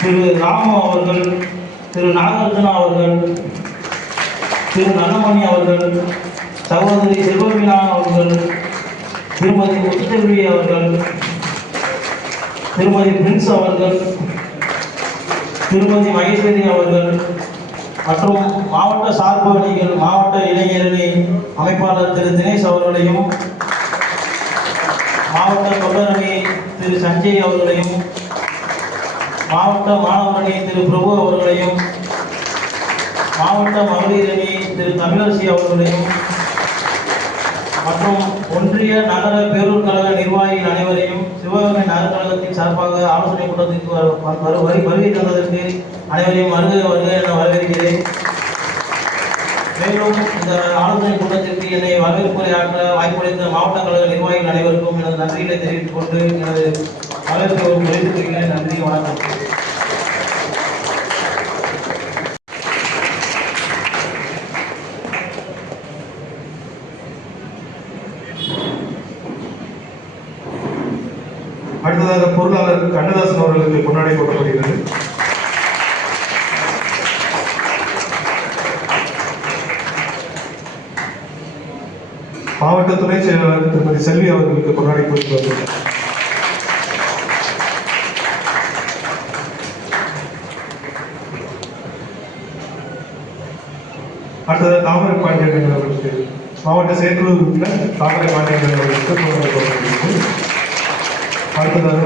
திரு ராமு அவர்கள், திரு நாகார்ஜுனா அவர்கள், திரு நல்லமணி அவர்கள், சகோதரி செல்வமீனா அவர்கள், திருமதி முத்துச்செல்வி அவர்கள், திருமதி பிரின்ஸ் அவர்கள், திருமதி மகேஸ்வரி அவர்கள் மற்றும் மாவட்ட சார்பு அணிகள் மாவட்ட இளைஞரணி அமைப்பாளர் திரு தினேஷ் அவர்களையும், மாவட்ட தொண்டரணி திரு சஞ்சய் அவர்களையும், மாவட்ட மாணவர் அணி திரு பிரபு அவர்களையும், மாவட்ட மகளிர் அணி திரு தமிழரசி அவர்களையும் மற்றும் ஒன்றிய நகர பேரூர் கழக நிர்வாகிகள் அனைவரையும் சிவகங்கை நகர் கழகத்தின் சார்பாக ஆலோசனை கூட்டத்திற்கு வருகை தந்ததற்கு அனைவரையும் வருக என வரவேற்கிறேன். மேலும் இந்த ஆலோசனை கூட்டத்திற்கு என்னை வரவேற்புரையாற்ற வாய்ப்பளித்த மாவட்ட கழக நிர்வாகிகள் அனைவருக்கும் எனது நன்றிகளை தெரிவித்துக் கொண்டு எனது வரவேற்பை முடித்துக் கொள்கிறேன். நன்றி, வணக்கம். அடுத்ததாக பொருளாளர் கண்ணதாசன் அவர்களுக்கு கொண்டாடி போடப்படுகிறது. மாவட்ட துணை செயலாளர் திருமதி செல்வி அவர்களுக்கு கொண்டாடி போடப்படுகிறது. அடுத்ததாக தாமரை பாண்டியன் அவர்களுக்கு மாவட்ட செயற்குழு உறுப்பினர் தாமரை பாண்டியன் அவர்களுக்கு கொண்டாடி போடப்படுகிறது. அடுத்ததாக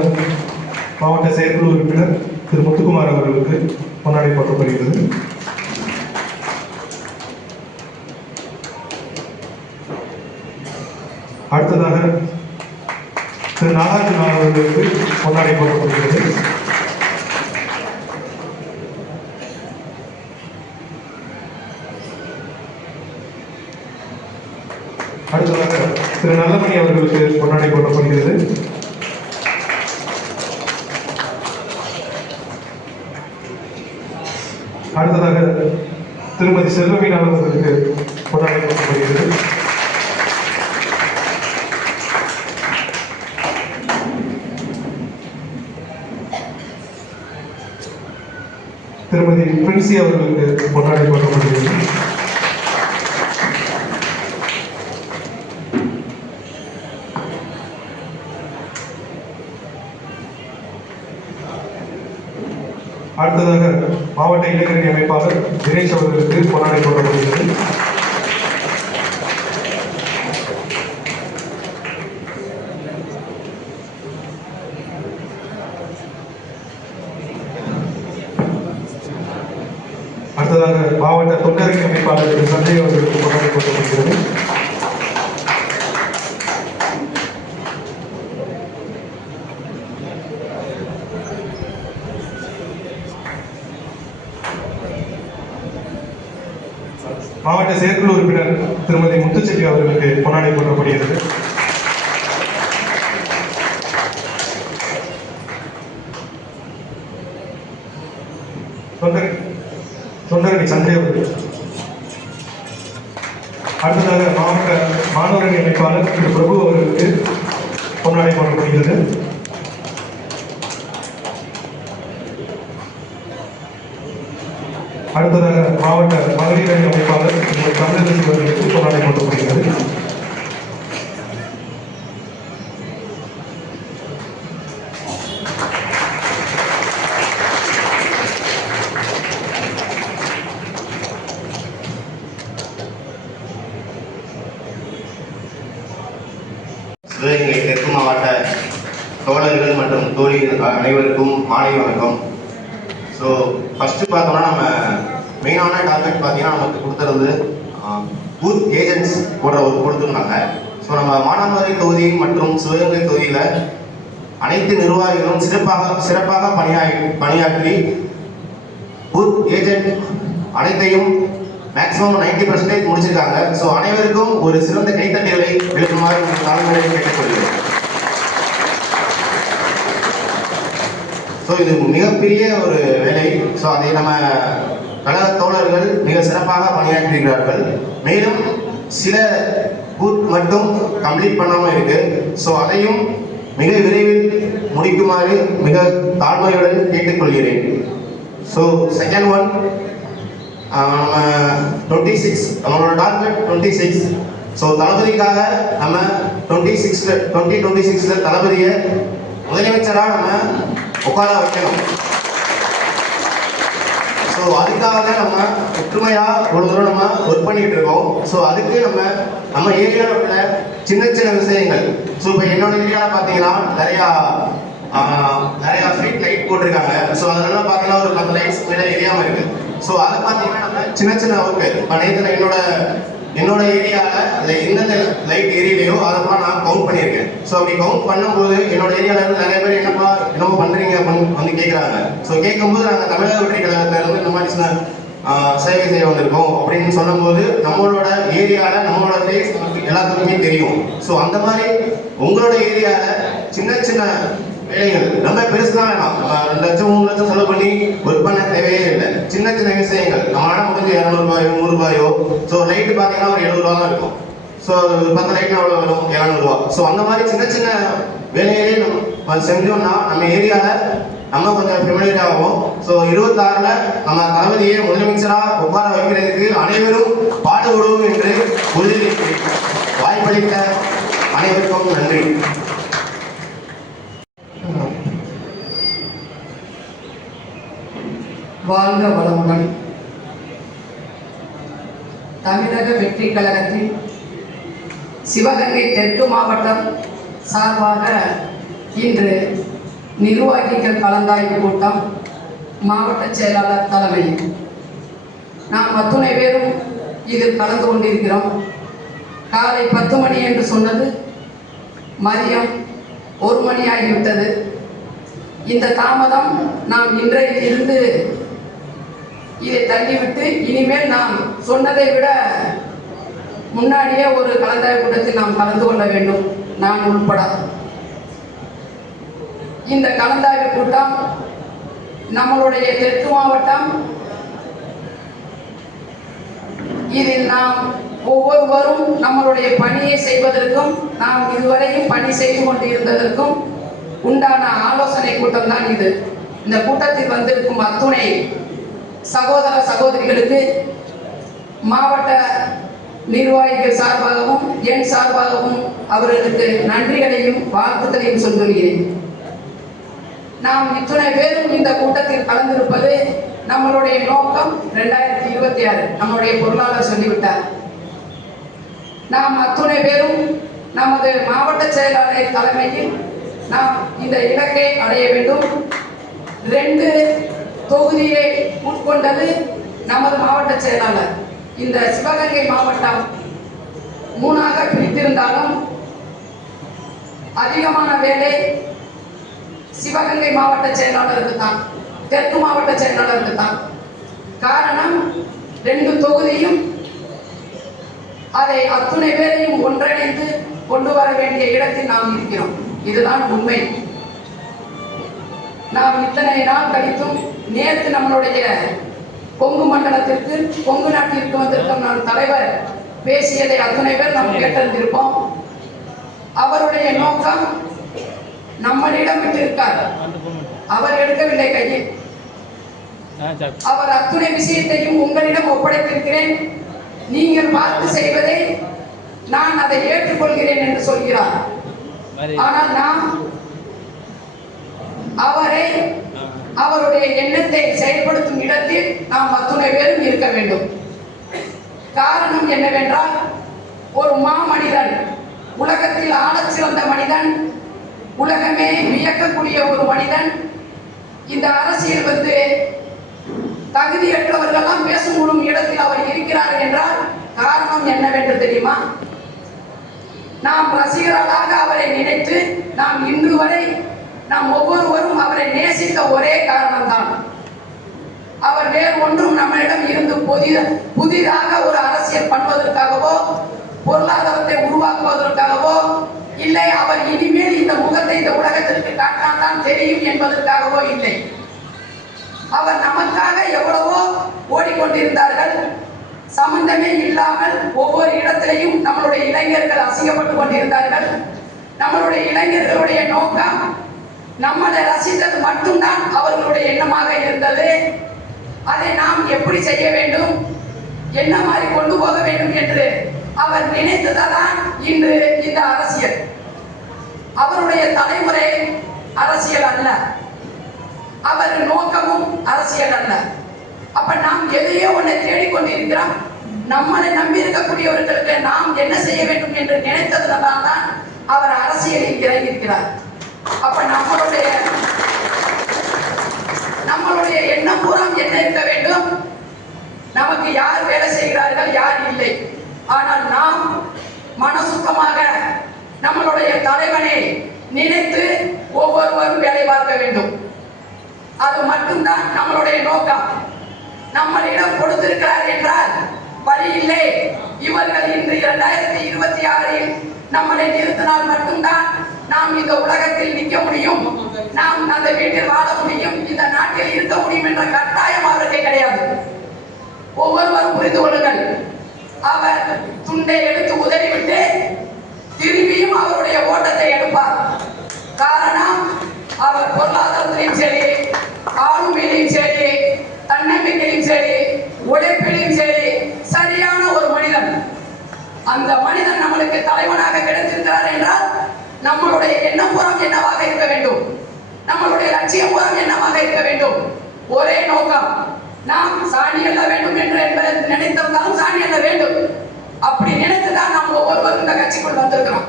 மாவட்ட செயற்குழு உறுப்பினர் திரு முத்துக்குமார் அவர்களுக்கு கொண்டாடி போடப்படுகிறது. அடுத்ததாக திரு நாகார்ஜுனா அவர்களுக்கு கொண்டாடி போடப்படுகிறது. அடுத்ததாக திரு நல்லமணி அவர்களுக்கு கொண்டாடி போடப்படுகிறது. அடுத்ததாக திருமதி செல்வமீனா அவர்களுக்கு கொண்டாடி போடப்படுகிறது. திருமதி பிரின்சி அவர்களுக்கு கொண்டாடி போடப்படுகிறது. அடுத்ததாக மாவட்ட இளைஞரணி அமைப்பாளர் தினேஷ் அவர்களுக்கு கொண்டாடி போடப்படுகிறது. அடுத்ததாக மாவட்ட தொண்டரணி அமைப்பாளர் திரு சஞ்சய் அவர்களுக்கு கொண்டாடி போடப்படுகிறது. மாவட்ட செயற்குழு உறுப்பினர் திருமதி முத்துச்செல்வி அவர்களுக்கு கொண்டாடி போடப்படுகிறது. தொண்டரணி சஞ்சய் அவர்கள். அடுத்ததாக மாவட்ட மாணவர் அணி அமைப்பாளர் திரு பிரபு அவர்களுக்கு பொன்னாடை போடப்படுகிறது. அடுத்ததாக மாவட்ட மகளிர் அணி அமைப்பாளர் தமிழரசு அவர்களுக்கு பொன்னாடை போடப்படுகிறது. சிவகங்கை தெற்கு மாவட்ட தோழர்கள் மற்றும் தோழிகள் அனைவருக்கும் மாலை வணக்கம். ஸோ ஃபஸ்ட்டு பார்த்தோம்னா நம்ம மெயினான டார்கெட் பார்த்தீங்கன்னா நமக்கு கொடுத்துறது பூத் ஏஜென்ட்ஸ் போன்ற ஒரு கொடுத்துருந்தாங்க. ஸோ நம்ம மானாமதுரை தொகுதி மற்றும் சிவகங்கை தொகுதியில் அனைத்து நிர்வாகிகளும் சிறப்பாக பணியாற்றி பூத் ஏஜென்ட் அனைத்தையும் மேக்ஸிமம் 90% முடிச்சிருக்காங்க. ஸோ அனைவருக்கும் ஒரு சிறந்த கைத்தட்டிகளை எழுதுமாறு தலைமுறையை கேட்டுக்கொள்கிறேன். ஸோ இது மிகப்பெரிய ஒரு வேலை. ஸோ அதை நம்ம கழக தோழர்கள் மிக சிறப்பாக பணியாற்றுகிறார்கள். மேலும் சில பூத் மட்டும் கம்ப்ளீட் பண்ணாமல் இருக்கு. ஸோ அதையும் மிக விரைவில் முடிக்குமாறு மிக தாழ்மையுடன் கேட்டுக்கொள்கிறேன். ஸோ செகண்ட் ஒன் நம்ம 26 நம்மளோட டார்கெட் 26. ஸோ தளபதிக்காக நம்ம 2026 தளபதியை முதலமைச்சராக நம்ம உட்கார வைக்கணும். ஸோ அதுக்காக தான் நம்ம ஒற்றுமையாக ஒரு தூரம் நம்ம ஒர்க் பண்ணிட்டு இருக்கோம். ஸோ அதுக்கு நம்ம ஏரியாவில் உள்ள சின்ன சின்ன விஷயங்கள். ஸோ இப்போ என்னோட ஏரியாவில் பார்த்தீங்கன்னா நிறையா ஸ்ட்ரீட் லைட் போட்டிருக்காங்க. ஸோ அதெல்லாம் பார்த்தீங்கன்னா ஒரு 10 லைட்ஸ் மேலே எரியாமல் இருக்கு. ஸோ அதை பார்த்தீங்கன்னா நம்ம சின்ன ஒர்க்கு இப்போ நேரத்தில் என்னோட ஏரியாவில் எந்தெந்த லைட் ஏரியிலையோ அதெல்லாம் நான் கவுண்ட் பண்ணியிருக்கேன். ஸோ அப்படி கவுண்ட் பண்ணும்போது என்னோட ஏரியாவில் நிறைய பேர் என்னமோ பண்ணுறீங்க அப்படின்னு வந்து கேட்குறாங்க. ஸோ கேட்கும்போது நாங்கள் தமிழக வெற்றி கழகத்திலிருந்து இந்த மாதிரி சின்ன சேவை செய்ய வந்திருக்கோம் அப்படின்னு சொல்லும்போது நம்மளோட ஏரியாவில் நம்மளோட ஃபேஸ் நமக்கு எல்லாத்துக்குமே தெரியும். ஸோ அந்த மாதிரி உங்களோட ஏரியாவில் சின்ன வேலைகள் ரொம்ப பெருசுலாம் வேணாம். நம்ம 2 லட்சம் 3 லட்சம் செலவு பண்ணி ஒர்க் பண்ண தேவையே இல்லை. சின்ன விஷயங்கள் நம்மளால முடிஞ்சு 200 ரூபாயோ 100 ரூபாயோ. ஸோ லைட்டு பார்த்தீங்கன்னா ஒரு 70 ரூபா தான் இருக்கும். ஸோ 10 லைட்னா எவ்வளோ வரும்? 700 ரூபா. ஸோ அந்த மாதிரி சின்ன வேலையிலே நம்ம செஞ்சோம்னா நம்ம ஏரியாவில் நம்ம கொஞ்சம் ஃபெமிலியர் ஆகும். ஸோ 26ல் நம்ம தளபதியை முதலமைச்சராக உட்கார வைக்கிறதுக்கு அனைவரும் பாடுபடுவோம் என்று உறுதியளிக்கிறேன். வாய்ப்பளித்த அனைவருக்கும் நன்றி. வாழ்க வளமுடன். தமிழக வெற்றி கழகத்தின் சிவகங்கை தெற்கு மாவட்டம் சார்பாக இன்று நிர்வாகிகள் கலந்தாய்வு கூட்டம் மாவட்ட செயலாளர் தலைமையில் நாம் அத்துணை பேரும் இதில் கலந்து கொண்டிருக்கிறோம். காலை 10 மணி என்று சொன்னது மதியம் 1 மணி ஆகிவிட்டது. இந்த தாமதம் நாம் இன்றையிலிருந்து இதை தள்ளிவிட்டு இனிமேல் நாம் சொன்னதை விட முன்னாடியே ஒரு கலந்தாய்வு கூட்டத்தில் நாம் கலந்து கொள்ள வேண்டும், நான் உட்பட. இந்த கலந்தாய்வு கூட்டம் நம்மளுடைய தெற்கு மாவட்டம், இதில் நாம் ஒவ்வொருவரும் நம்மளுடைய பணியை செய்வதற்கும் நாம் இதுவரையும் பணி செய்து கொண்டு இருந்ததற்கும் உண்டான ஆலோசனை கூட்டம் தான் இது. இந்த கூட்டத்தில் வந்திருக்கும் அத்துணை சகோதர சகோதரிகளுக்கு மாவட்ட நிர்வாகிகள் சார்பாகவும் என் சார்பாகவும் அவர்களுக்கு நன்றிகளையும் வாழ்த்துக்களையும் சொல்கிறேன். நாம் இத்துணை பேரும் இந்த கூட்டத்தில் கலந்திருப்பது நம்மளுடைய நோக்கம் 2026 நம்முடைய பொருளாளர் சொல்லிவிட்டார். நாம் அத்துணை பேரும் நமது மாவட்ட செயலாளர் தலைமையில் நாம் இந்த இலக்கை அடைய வேண்டும். 2 தொகுதியை உட்கொண்டது நமது மாவட்ட செயலாளர். இந்த சிவகங்கை மாவட்டம் 3ஆக பிரித்திருந்தாலும் அதிகமான வேலை சிவகங்கை மாவட்ட செயலாளருக்கு தான், தெற்கு மாவட்ட செயலாளருக்கு தான். காரணம் 2 தொகுதியும் அதை அத்துணை பேரையும் ஒன்றிணைந்து கொண்டு வர வேண்டிய இடத்தில் நாம் இருக்கிறோம். இதுதான் உண்மை. நாம் இத்தனை நாள் கழித்தும் நேற்று நம்மளுடைய கொங்கு மண்டலத்திற்கு, கொங்கு நாட்டிற்கு வந்திருக்கும் நம் தலைவர் பேசியதை அத்துணை பேர் நாம் கேட்டிருந்திருப்போம். அவருடைய நோக்கம் நம்மளிடம் விட்டிருக்கார். அவர் எடுக்கவில்லை கையில். அவர் அத்துணை விஷயத்தையும் உங்களிடம் ஒப்படைத்திருக்கிறேன், நீங்கள் பார்த்து செய்வதை நான் அதை ஏற்றுக்கொள்கிறேன் என்று சொல்கிறார். ஆனால் நாம் அவரை அவருடைய எண்ணத்தை செயல்படுத்தும் இடத்தில் நாம் அத்துணை பேரும் இருக்க வேண்டும். காரணம் என்னவென்றால், ஒரு மாமனிதன், உலகத்தில் ஆளச் சிறந்த மனிதன், உலகமே வியக்கக்கூடிய ஒரு மனிதன், இந்த அரசியல் தகுதியற்றவர்களெல்லாம் பேசும் இடத்தில் அவர் இருக்கிறார் என்றால் காரணம் என்னவென்று தெரியுமா? நாம் ரசிகர்களாக அவரை நினைத்து நாம் இன்று வரை நாம் ஒவ்வொருவரும் அவரை நேசித்த ஒரே காரணம்தான். அவர் வேறு ஒன்றும் நம்மளிடம் இருந்து புதிதாக ஒரு அரசியல் பண்ணுவதற்காகவோ பொருளாதாரத்தை உருவாக்குவதற்காகவோ இல்லை அவர் இனிமேல் இந்த முகத்தை இந்த உலகத்திற்கு காட்டினால்தான் தெரியும் என்பதற்காகவோ இல்லை. அவர் நமக்காக எவ்வளவோ ஓடிக்கொண்டிருந்தார்கள். சம்பந்தமே இல்லாமல் ஒவ்வொரு இடத்திலையும் நம்மளுடைய இளைஞர்கள் அசிங்கப்பட்டு கொண்டிருந்தார்கள். நம்மளுடைய இளைஞர்களுடைய நோக்கம் நம்மளை ரசித்தது மட்டும்தான் அவர்களுடைய எண்ணமாக இருந்தது. அதை நாம் எப்படி செய்ய வேண்டும், என்ன மாதிரி கொண்டு போக வேண்டும் என்று அவர் நினைத்ததான் இன்று இந்த அரசியல். அவருடைய தலைமுறை அரசியல் அல்ல, அவர் நோக்கமும் அரசியல் அல்ல. அப்ப நாம் எதையோ ஒன்றை தேடிக்கொண்டிருக்கிறோம். நம்மளை நம்பி இருக்கக்கூடியவர்களுக்கு நாம் என்ன செய்ய வேண்டும் என்று நினைத்ததுனால்தான் தான் அவர் அரசியலில் இறங்கியிருக்கிறார். அப்ப நம்மளுடைய எண்ணம் பூரா என்ன இருக்க வேண்டும்? நமக்கு யார் வேலை செய்கிறார்கள், யார் இல்லை. ஆனால் நாம் மனசுத்தமாக நம்மளுடைய தலைவனை நினைத்து ஒவ்வொருவரும் வேலை பார்க்க வேண்டும். அது மட்டும்தான் நம்மளுடைய நோக்கம். நம்மளிடம் கொடுத்திருக்கிறார் என்றால் வழி இல்லை. இவர்கள் இன்று 2026 நம்மளை நிறுத்தினால் மட்டும்தான் நாம் இந்த உலகத்தில் நிற்க முடியும், நாம் அந்த வீட்டில் வாழ முடியும், இந்த நாட்டில் இருக்க முடியும் என்ற கட்டாயம் அவருக்கு கிடையாது. ஒவ்வொருவரும் புரிந்து கொள்ளுங்கள். அவர் துண்டை எடுத்து உதறிவிட்டு திரும்பியும் அவருடைய ஓட்டத்தை எடுப்பார். காரணம், அவர் பொருளாதாரத்திலையும் சரி, ஆளுமையிலையும் சரி, தன்னம்பிக்கையிலும் சரி, உழைப்பிலையும் சரி சரியான ஒரு மனிதன். அந்த மனிதன் நம்மளுக்கு தலைவனாக கிடைத்திருக்கிறார் என்றால் நம்மளுடைய எண்ணம் புறம் என்னவாக இருக்க வேண்டும், நம்மளுடைய லட்சியம் புறம் என்னவாக இருக்க வேண்டும்? ஒரே நோக்கம். நாம் சாணி எல்ல வேண்டும் என்று நினைத்திருந்தாலும் சாணி எல்ல வேண்டும். அப்படி நினைத்துதான் நாம் ஒவ்வொருவரும் இந்த கட்சிக்குள் வந்திருக்கிறோம்.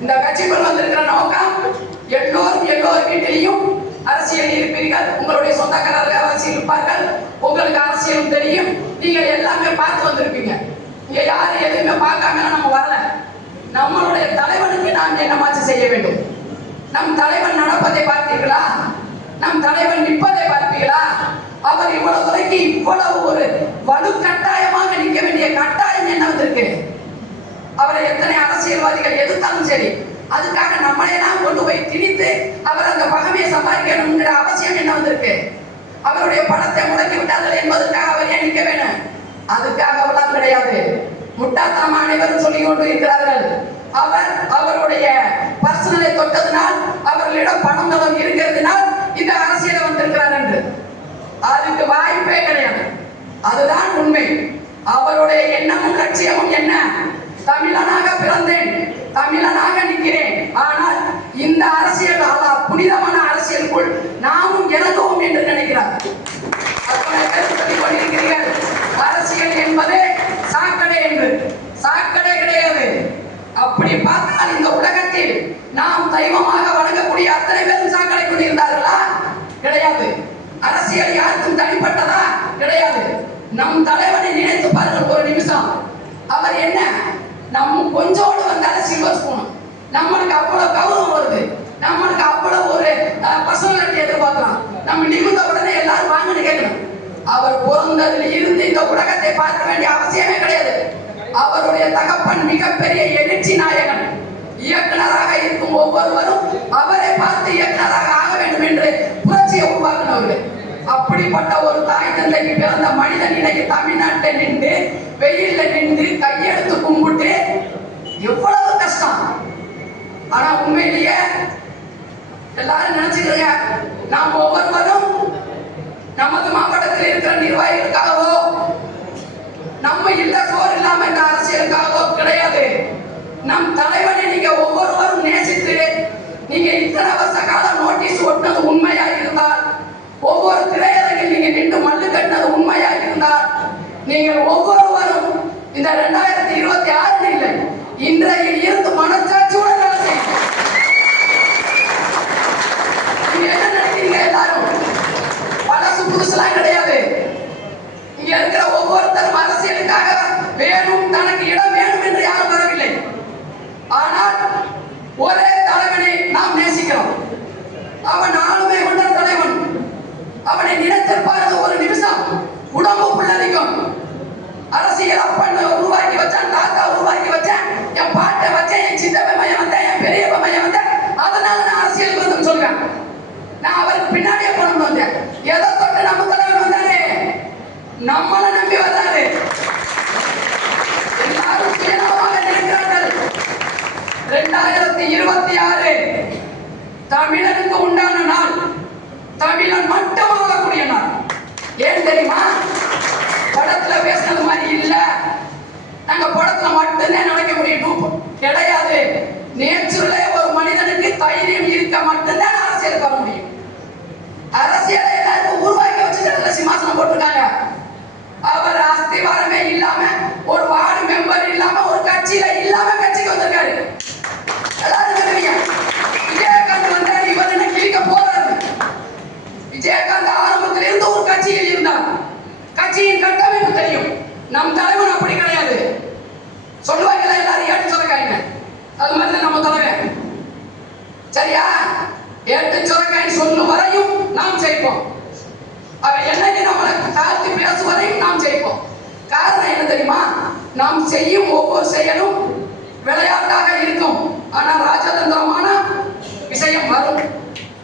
இந்த கட்சிக்குள் வந்திருக்கிற நோக்கம், எல்லோர் வீட்டிலையும் அரசியல் இருப்பீர்கள், உங்களுடைய சொந்தக்காரர்கள் அரசியல் இருப்பார்கள், உங்களுக்கு அரசியலும் தெரியும், நீங்கள் எல்லாமே பார்த்து வந்திருப்பீங்க. இங்க யாரும் எதுவுமே பார்க்காம நம்ம வரல. நம்மளுடைய தலைவனுக்கு நாம் என்னமாச்சு செய்ய வேண்டும்? நம் தலைவன் நடப்பதை பார்த்தீர்களா? நம் தலைவன் நிற்பதை பார்ப்பீர்களா? அவர் இவ்வளவு துறைக்கு இவ்வளவு ஒரு வலுக்கட்டாயமாக நிற்க வேண்டிய கட்டாயம் என்ன வந்திருக்கு? அவரை எத்தனை அரசியல்வாதிகள் எதிர்த்தாலும் சரி, அதுக்காக நம்மளையெல்லாம் கொண்டு போய் திணித்து அவர் அந்த பகமையை சம்பாதிக்கணுங்கிற அவசியம் என்ன வந்திருக்கு? அவருடைய பணத்தை முடக்கி விட்டார்கள் என்பதற்காக அவர் ஏன் நிற்க வேணும்? அதுக்காக அவ்வளவு கிடையாது. முட்டாள்தனம் அனைவரும் சொல்லிக் கொண்டு இருக்கிறார்கள். அவருடைய பர்சனலை தொட்டதினால், அவர்களிடம் பணம் நலம் இருக்கிறதுனால் இந்த அரசியல் வந்திருக்கிறார் என்று. அதுக்கு வாய்ப்பே கிடையாது. அதுதான் உண்மை. அவருடைய எண்ணமும் லட்சியமும் என்ன? தமிழனாக பிறந்தேன், தமிழனாக நிற்கிறேன், ஆனால் இந்த அரசியல் புனிதமான அரசியலுக்குள் நாமும் இறங்குவோம் என்று நினைக்கிறார். அரசியல் என்பது சாக்கடை என்று. சாக்கடை கிடையாது. அப்படி பார்த்தால் இந்த உலகத்தில் நாம் தெய்வமாக வணங்கக்கூடிய அத்தனை பேரும் சாக்கடை கொண்டிருந்தார்களா? கிடையாது. அரசியல் யாருக்கும் தனிப்பட்டதா? கிடையாது. நம் தலைவனை நினைத்து பாருங்கள் ஒரு நிமிஷம். அவர் என்ன, நம்ம கொஞ்சோடு வந்தாலும் சில்வர் ஸ்பூன், நம்மளுக்கு அவ்வளவு கௌரவம் வருது, நம்மளுக்கு அவ்வளவு ஒரு பர்சனாலிட்டி எதிர்பார்க்கலாம். நம்ம நிமிந்த உடனே எல்லாரும் வாங்கன்னு கேட்கணும். அவர் பிறந்ததுல இருந்து இந்த உலகத்தை பார்க்க வேண்டிய அவசியமே கிடையாது. அவருடைய தகப்பன் மிகப்பெரிய எழுச்சி நாயகன். இயக்குனராக இருக்கும் ஒவ்வொருவரும் அவரை பார்த்து இயக்குனராக ஆக வேண்டும் என்று புரட்சியை உருவாக்கினவர்கள். அப்படிப்பட்ட ஒரு தாய் தந்தைக்கு பிறந்த மனிதன் இன்னைக்கு தமிழ்நாட்டை நின்று வெயில்ல நின்று கையெடுத்து கும்பிட்டு எவ்வளவு கஷ்டம். ஆனா உண்மையிலேயே எல்லாரும் நினைச்சுக்கிறீங்க நாம் ஒவ்வொருவரும் நமது மாவட்டத்தில் இருக்கிற நிர்வாகிகளுக்காகவோ நம்ம இல்ல சோறு இல்லாம இந்த அரசியலுக்காகவோ கிடையாது. நம் தலைவனை நீங்க ஒவ்வொருவரும் நேசித்து நீங்க இத்தனை வருஷ காலம் நோட்டீஸ் ஒட்டினது உண்மையா இருந்தால், ஒவ்வொரு திரையரங்கில் நீங்க நின்று மல்லு கட்டினது உண்மையா இருந்தால், நீங்கள் ஒவ்வொருவரும் இந்த 2026 இல்லை, இன்றையில் இருந்து மனசாட்சியோட வேலை செய்யுங்க. நீங்க என்ன நினைக்கிறீங்க? எல்லாரும் பழசு புதுசுலாம் கிடையாது. இங்க இருக்கிற ஒவ்வொருத்தரும் அரசியலுக்காக வேணும், தனக்கு இடம் வேணும் என்று யாரும் வரவில்லை. ஆனால் ஒரே தலைவனை நாம் நேசிக்கிறோம். அவன் ஆளுமை கொண்ட தலைவன். அவனை நினைத்திருப்பாரு ஒரு நிமிஷம் உடம்பு புள்ளரிக்கும். அரசியல் அப்பன் உருவாக்கி வச்சான், தாத்தா உருவாக்கி வச்சேன், என் பாட்டை வச்சேன், என் சித்தப்ப மையம் வந்தேன், என் பெரியப்ப மையம் வந்தேன், அதனால நான் அரசியலுக்கு வந்து சொல்றேன். நான் அவருக்கு பின்னாடியே கொண்டு வந்தேன். எதை தொட்டு நம்ம தலைவன் வந்தாரு, நம்மளை நம்பி வந்தாரு. எல்லாரும் சுயநலமாக நினைக்கிறார்கள். 2026 தமிழனுக்கு உண்டான நாள், தமிழன் மட்டும் வாழக்கூடிய நாள். ஏன் தெரியுமா? படத்துல பேசுனது மாதிரி இல்ல. நாங்க படத்துல மட்டும்தான் நினைக்க முடியும், டூப் கிடையாது. நேச்சுரலே ஒரு மனிதனுக்கு தைரியம் இருக்க மட்டும்தான் அரசியல் வர முடியும். அரசியலை எல்லாருக்கும் உருவாக்கி வச்சுட்டு சிம்மாசனம் போட்டிருக்காங்க. அவர் அஸ்திவாரமே இல்லாம, ஒரு வார்டு மெம்பர் இல்லாம, ஒரு கட்சியில இல்லாம கட்சிக்கு வந்திருக்காரு. எல்லாரும் தெரியுங்க. விஜயகாந்த் வந்தாரு, இவர் என்ன கிழிக்க போறாரு. விஜயகாந்த் ஆரம்பத்தில் இருந்து ஒரு கட்சியில் இருந்தார். கட்சியின் கட்டமைப்பு தெரியும். நம் தலைவன் அப்படி கிடையாது. சொல்லுவாங்க எல்லாரும் ஏட்டு சொரக்காயின்னு, அது மாதிரி நம்ம தலைவன். சரியா? ஏட்டு சொரக்காயின்னு சொல்லும் வரையும் நாம் ஜெயிப்போம். அவன் என்னைக்கு நம்மளை தாழ்த்தி பேசுவதையும் நாம் ஜெயிப்போம். காரணம் என்ன தெரியுமா? நாம் செய்யும் ஒவ்வொரு செயலும் விளையாட்டாக இருக்கும், ஆனால் ராஜதந்திரமான விஷயம் வரும்.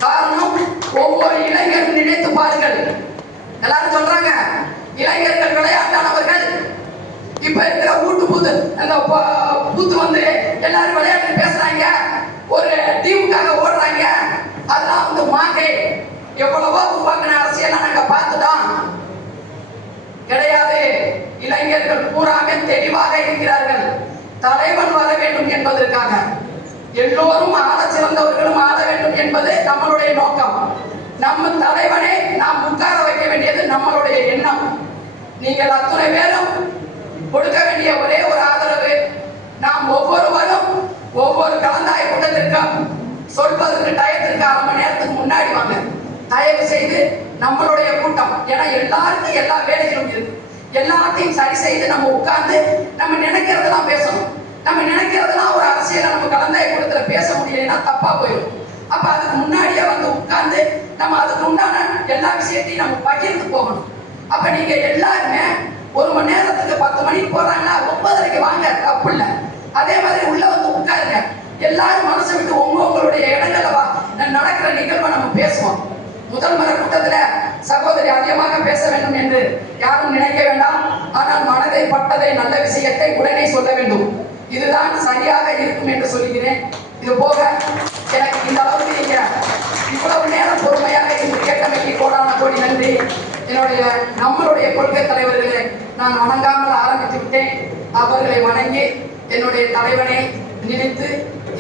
காரணம், ஒவ்வொரு இளைஞரும் நினைத்து பாருங்கள். எல்லாரும் சொல்றாங்க இளைஞர்கள் விளையாட்டானவர்கள். இப்ப இருக்கிற ஊட்டு பூத்து, அந்த பூத்து வந்து எல்லாரும் விளையாட்டு பேசுறாங்க, ஒரு டீமுக்காக ஓடுறாங்க. அதெல்லாம் வந்து மாகை எவ்வளவோ உருவாக்கின அரசியல் நாங்க பார்த்துட்டோம். கிடையாது. இளைஞர்கள் பூராமே தெளிவாக இருக்கிறார்கள். தலைவன் வர வேண்டும் என்பதற்காக, எல்லோரும் ஆள சிறந்தவர்களும் ஆள வேண்டும் என்பது நம்மளுடைய நோக்கம். நம்ம தலைவனை நாம் உட்கார வைக்க வேண்டியது நம்மளுடைய எண்ணம். நீங்கள் அத்தனை பேரும் கொடுக்க வேண்டிய ஒரே ஒரு ஆதரவு, நாம் ஒவ்வொருவரும் ஒவ்வொரு கலந்தாய கூட்டத்திற்கும் சொல்வதற்கு டயத்திற்கு 1/2 மணி நேரத்துக்கு முன்னாடி வாங்க. தயவு செய்து நம்மளுடைய கூட்டம், ஏன்னா எல்லாருக்கும் எல்லா வேலைகளும் இருக்கு. எல்லாத்தையும் சரி செய்து நம்ம உட்கார்ந்து நம்ம நினைக்கிறதெல்லாம் பேசணும். நம்ம நினைக்கிறதெல்லாம் ஒரு அரசியலை நம்ம கலந்தாய கூட்டத்துல பேச முடியலைன்னா தப்பா போயிடும். அப்ப அதுக்கு முன்னாடியே வந்து உட்கார்ந்து நம்ம அதுக்கு உண்டான எல்லா விஷயத்தையும் நம்ம பகிர்ந்து போகணும். அப்ப நீங்க எல்லாருமே 1 மணி நேரத்துக்கு 10 மணிக்கு போறாங்கன்னா 9:30 வாங்க, தப்பு இல்லை. அதே மாதிரி உள்ள வந்து உட்காருங்க. எல்லாரும் மனசு விட்டு உங்களுடைய இடங்கள்ல நடக்கிற நிகழ்வை நம்ம பேசுவோம். முதல் மர கூட்டத்துல சகோதரி அதிகமாக பேச வேண்டும் என்று யாரும் நினைக்க வேண்டாம். ஆனால் மனதை பட்டதை நல்ல விஷயத்தை உடனே சொல்ல வேண்டும். இதுதான் சரியாக இருக்கும் என்று சொல்லுகிறேன். இது போக எனக்கு இந்த அளவுக்கு நீங்க இவ்வளவு நேரம் பொறுமையாக இன்று கேட்டமைக்கு கோடான கோடி நன்றி. நம்மளுடைய கொள்கை தலைவர்களை நான் வணங்காமல் ஆரம்பித்து விட்டேன். அவர்களை வணங்கி என்னுடைய தலைவனை நினைத்து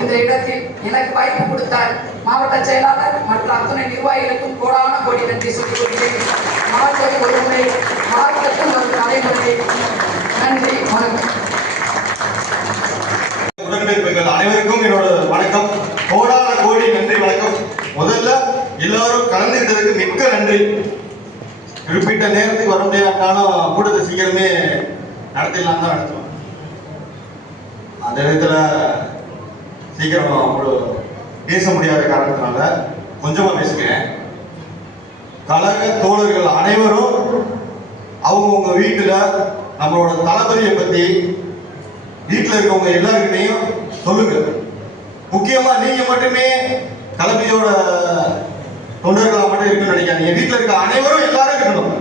இந்த இடத்தில் எனக்கு வாய்ப்பு கொடுத்தார் மாவட்ட செயலாளர் மற்ற அத்தனை நிர்வாகிகளுக்கும் கோடான கோடி நன்றி சொல்லிக் கொள்கிறேன். மாவட்ட ஒருமுறை மாவட்டத்தில் ஒரு நடைமுறை. நன்றி, வணக்கம். உடன்பிறப்புகள் அனைவருக்கும் என்னோட வணக்கம், கோடான கோடி நன்றி, வணக்கம். முதல்ல எல்லாரும் கலந்துக்கிட்டதுக்கு மிக்க நன்றி. குறிப்பிட்ட நேரத்துக்கு வர முடியாட்டாலும் கூட்டத்தை சீக்கிரமே நடத்திடலாம் தான் நடத்துவோம். அந்த இடத்துல சீக்கிரம் பேச முடியாத காரணத்தினால கொஞ்சமா பேசுகிறேன். கழக தோழர்கள் அனைவரும் அவங்கவுங்க வீட்டுல நம்மளோட தளபதியை பத்தி வீட்டுல இருக்கவங்க எல்லாருக்கிட்டையும் சொல்லுங்க. முக்கியமா நீங்க மட்டுமே தளபதியோட தொண்டர்களா மட்டும் இருக்குன்னு நினைக்காதீங்க. வீட்டுல இருக்க அனைவரும் எல்லாரும் இருக்கணும்,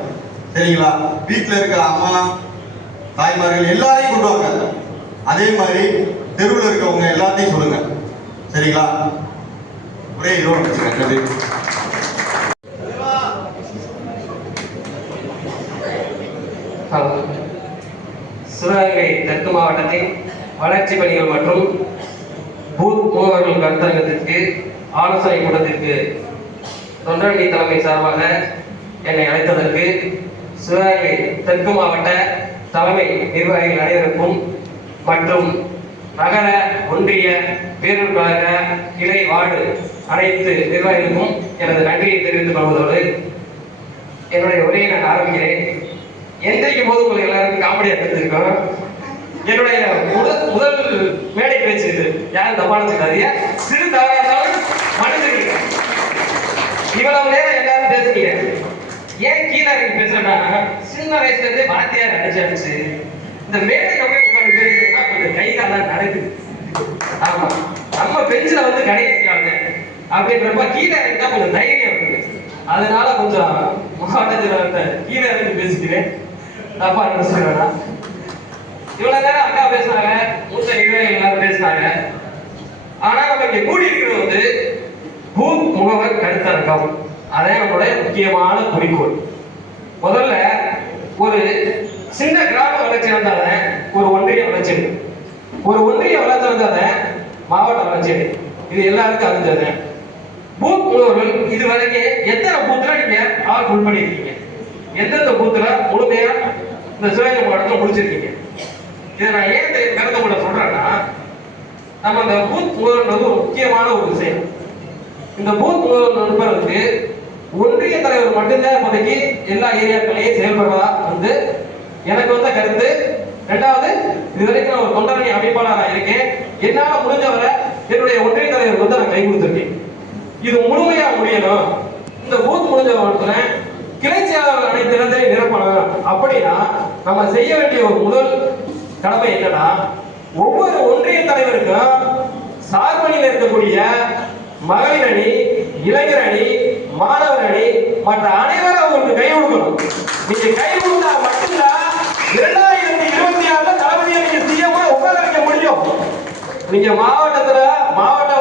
சரிங்களா? வீட்டுல இருக்க அம்மா தாய்மார்கள் எல்லாரையும் கொண்டு வாங்க. அதே மாதிரி தெருவில் இருக்கவங்க எல்லாத்தையும் சொல்லுங்க, சரிங்களா? ஒரே இதோட நன்றி. சிவகங்கை தெற்கு மாவட்டத்தின் வளர்ச்சி பணிகள் மற்றும் பூத் முகவர்கள் கருத்தரங்கத்திற்கு ஆலோசனை கூட்டத்திற்கு தொண்டரணி தலைமை சார்பாக என்னை அழைத்ததற்கு சிவகங்கை தெற்கு மாவட்ட தலைமை நிர்வாகிகள் அனைவருக்கும் மற்றும் நகர ஒன்றிய பேரூர் கழக கிளை வார்டு அனைத்து நிர்வாகிகளுக்கும் எனது நன்றியை தெரிவித்துக் கொள்வதோடு என்னுடைய உரையை நான் ஆரம்பிக்கிறேன். எந்திரிக்கும் போது உங்களுக்கு எல்லாருக்கும் காமெடியா தெரிஞ்சிருக்கோம். என்னுடைய முதல் மேடை பேச்சு இது. யாரும் தப்பா நினைச்சுக்காதீங்க. சிறு தவறா இருந்தாலும் மன்னிச்சுக்கிறீங்க. இவ்வளவு நேரம் எல்லாரும் பேசுறீங்க. ஏன் கீழே இறங்கி பேசுறேன்னா, சின்ன வயசுல இருந்தே வாத்தியார் அடிச்சு இந்த மேடையில போய் உட்கார்ந்து பேசுறதுன்னா கொஞ்சம் கை காலம் நடக்குது. ஆமா, நம்ம பெஞ்சில வந்து கடைசியாங்க அப்படின்றப்ப கீழே இறங்கிட்டா கொஞ்சம் தைரியம் இருக்குது. அதனால கொஞ்சம் மாவட்டத்தில் கீழே இறங்கி பேசிக்கிறேன். தப்பா நினைச்சுக்கிறேன்னா இவ்வளவு நேரம் அக்கா பேசினாங்க, மூத்த நிர்வாகிகள் எல்லாரும் பேசினாங்க. ஆனா நம்ம இங்க கூடி இருக்கிறது வந்து பூத் முகவர் கருத்தரங்கம். அதான் நம்மளுடைய முக்கியமான குறிக்கோள். முதல்ல ஒரு சின்ன கிராம வளர்ச்சி இருந்தாலும் ஒரு ஒன்றிய வளர்ச்சி, ஒரு ஒன்றிய வளர்ச்சி இருந்தாலும் மாவட்ட வளர்ச்சி. இது எல்லாருக்கும் அறிஞ்சது. பூத் முகவர்கள் இதுவரைக்கும் எத்தனை பூத்துல நீங்க ஆள் ஃபுல் பண்ணிருக்கீங்க? எந்தெந்த பூத்துல முழுமையா இந்த சிவகங்கை மாவட்டத்தில் முடிச்சிருக்கீங்க? இதை நான் ஏன் கருத்தை கூட சொல்றேன்னா, நம்ம இந்த பூத் முகவர்கள் ஒரு முக்கியமான ஒரு விஷயம். இந்த பூத் முகவர்கள் நண்பர்களுக்கு ஒன்றிய தலைவர் மட்டும்தான் இப்போதைக்கு எல்லா ஏரியாக்களையும் செயல்படுறதா வந்து எனக்கு வந்த கருத்து. ரெண்டாவது, இதுவரைக்கும் நான் ஒரு தொண்டரணி அமைப்பாளராக இருக்கேன். என்னால முடிஞ்சவரை என்னுடைய ஒன்றிய தலைவர் வந்து நான் கை கொடுத்துருக்கேன். இது முழுமையா முடியணும். இந்த பூத் முடிஞ்ச இடத்துல கிளை செயலாளர் அனைத்து இடத்தையும் நிரப்பணும். அப்படின்னா நம்ம செய்ய வேண்டிய ஒரு முதல் கடமை என்னன்னா, ஒவ்வொரு ஒன்றிய தலைவருக்கும் சார்பணியில் இருக்கக்கூடிய மகளிர் அணி, இளைஞர் அணி, மாணவர் அணி மற்ற அனைவரும் அவங்களுக்கு கை கொடுக்கணும். நீங்க கை கொடுத்தா மட்டும்தான் 2026 தளபதியை நீங்க சிஎம் உட்கார வைக்க முடியும். நீங்க மாவட்ட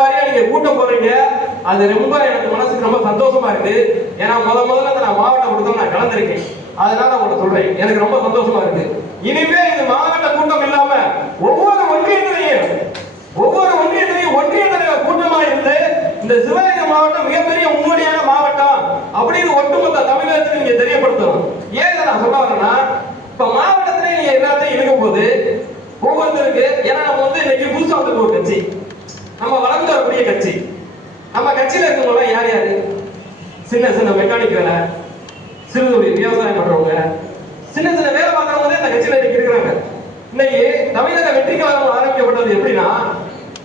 வாரியா நீங்க கூட்டம் போறீங்க, அது ரொம்ப எனக்கு மனசுக்கு ரொம்ப சந்தோஷமா இருக்கு. ஏன்னா முதல்ல நான் மாவட்ட கூட்டம் நான் கலந்துருக்கேன். அதனால உங்களை சொல்றேன், எனக்கு ரொம்ப சந்தோஷமா இருக்கு. இனிமே இது மாவட்ட கூட்டம் இல்லாம ஒவ்வொரு ஒன்றியத்திலையும் ஒன்றிய தலைவர் கூட்டமா இருந்து இந்த சிவகங்கை மாவட்டம் மிகப்பெரிய முன்னோடியான மாவட்டம் அப்படின்னு ஒட்டுமொத்த தமிழகத்துக்கு நீங்க தெரியப்படுத்தணும். ஏன் நான் சொல்ல வரேன்னா, இப்ப மாவட்டத்திலே நீங்க எல்லாத்தையும் இருக்கும் போது ஒவ்வொருத்தருக்கு, ஏன்னா நம்ம வந்து இன்னைக்கு புதுசா வந்து ஒரு கட்சி, நம்ம வளர்ந்து வரக்கூடிய கட்சி. நம்ம கட்சியில இருக்கவங்க யார் யாரு? சின்ன மெக்கானிக் வேலை, சிறு தொழில், விவசாயம் பண்றவங்க, சின்ன வேலை பார்க்கறவங்க இந்த கட்சியில இருக்கிறாங்க. இன்னைக்கு தமிழக வெற்றி கழகம் ஆரம்பிக்கப்பட்டது எப்படின்னா,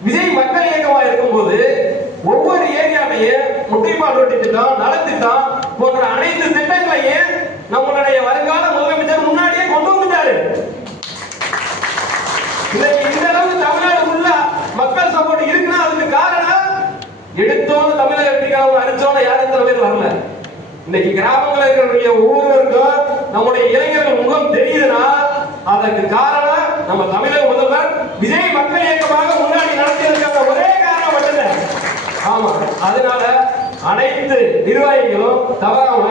விஜய் மக்கள் இயக்கமா இருக்கும்போது ஒவ்வொரு ஏரியாலையும் முட்டைப்பால் ரொட்டி திட்டம், நலத்திட்டம் போன்ற அனைத்து திட்டங்களையும் நம்மளுடைய வருங்கால முதலமைச்சர் முன்னாடியே கொண்டு வந்துட்டாரு. இன்னைக்கு இந்த அளவுக்கு தமிழ்நாடு உள்ள மக்கள் சப்போர்ட் இருக்குன்னா அதுக்கு காரணம், எடுத்தோன்னு தமிழக வெற்றி கழகம் அடிச்சோன்னு யாரும் தலைவர் வரல. இன்னைக்கு கிராமங்களில் இருக்கிற ஒவ்வொருவருக்கும் நம்முடைய இளைஞர்கள் முகம் தெரியுதுன்னா அதற்கு காரணம் நம்ம தமிழக முதல்வர் விஜய் மக்கள் இயக்கமாக முன்னாடி நடத்தியிருக்காங்க. ஒரே காரணம் மட்டும்தான். ஆமா, அதனால அனைத்து நிர்வாகிகளும் தவறாம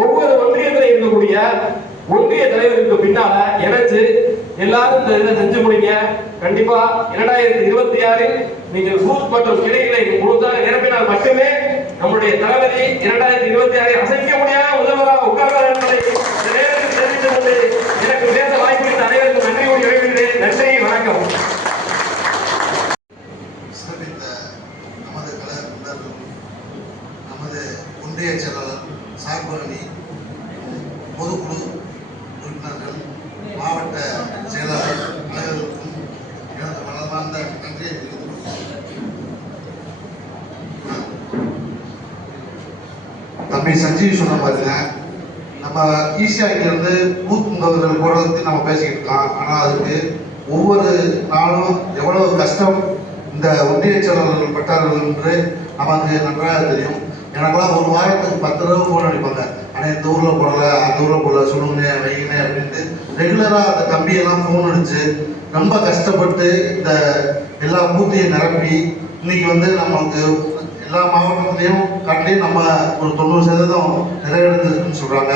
ஒவ்வொரு ஒன்றியத்தில் இருக்கக்கூடிய ஒன்றிய தலைவருக்கு பின்னால இணைச்சு எல்லாரும் இந்த இதை செஞ்சு முடிங்க. கண்டிப்பா 2026 நீங்கள் பூத் மற்றும் கிளைகளை முழுதாக நிரப்பினால் மட்டுமே நம்முடைய தளபதி 2026 அசைக்க முடியாத முதல்வராக உட்கார்ந்தார் என்பதை இந்த நேரத்தில் தெரிவித்துக் கொண்டு எனக்கு பேச வாய்ப்பு அனைவருக்கும் நன்றி கூறி விடைபெறுகிறேன். நன்றி, வணக்கம். நமது கழக நமது ஒன்றிய செயலாளர், சார்பணி, பொதுக்குழு உறுப்பினர்கள், மாவட்ட செயலாளர் அனைவருக்கும் எனது மனமார்ந்த நன்றியை தெரிவித்துக் தம்பி சஞ்சீவ் சொன்ன பாருங்க, நம்ம ஈஸியாக இங்கிருந்து பூத் முகவர்கள் போடுறதுக்கு நம்ம பேசிக்கிட்டு இருக்கோம். ஆனால் அதுக்கு ஒவ்வொரு நாளும் எவ்வளவு கஷ்டம் இந்த ஒன்றிய செயலாளர்கள் பட்டார்கள் என்று நமக்கு நன்றாக தெரியும். எனக்கெல்லாம் ஒரு வாரத்துக்கு 10 தடவை ஃபோன் அடிப்பாங்க. ஆனால் இந்த ஊரில் போடலை, அந்த ஊரில் போடல, சொல்லுங்க வைங்க அப்படின்ட்டு ரெகுலராக அந்த தம்பியெல்லாம் ஃபோன் அடித்து ரொம்ப கஷ்டப்பட்டு இந்த எல்லா பூத்தையும் நிரப்பி இன்னைக்கு வந்து நம்மளுக்கு எல்லா மாவட்டத்திலையும் காட்டிலையும் நம்ம ஒரு 90% நிறைவேறதுன்னு சொல்கிறாங்க.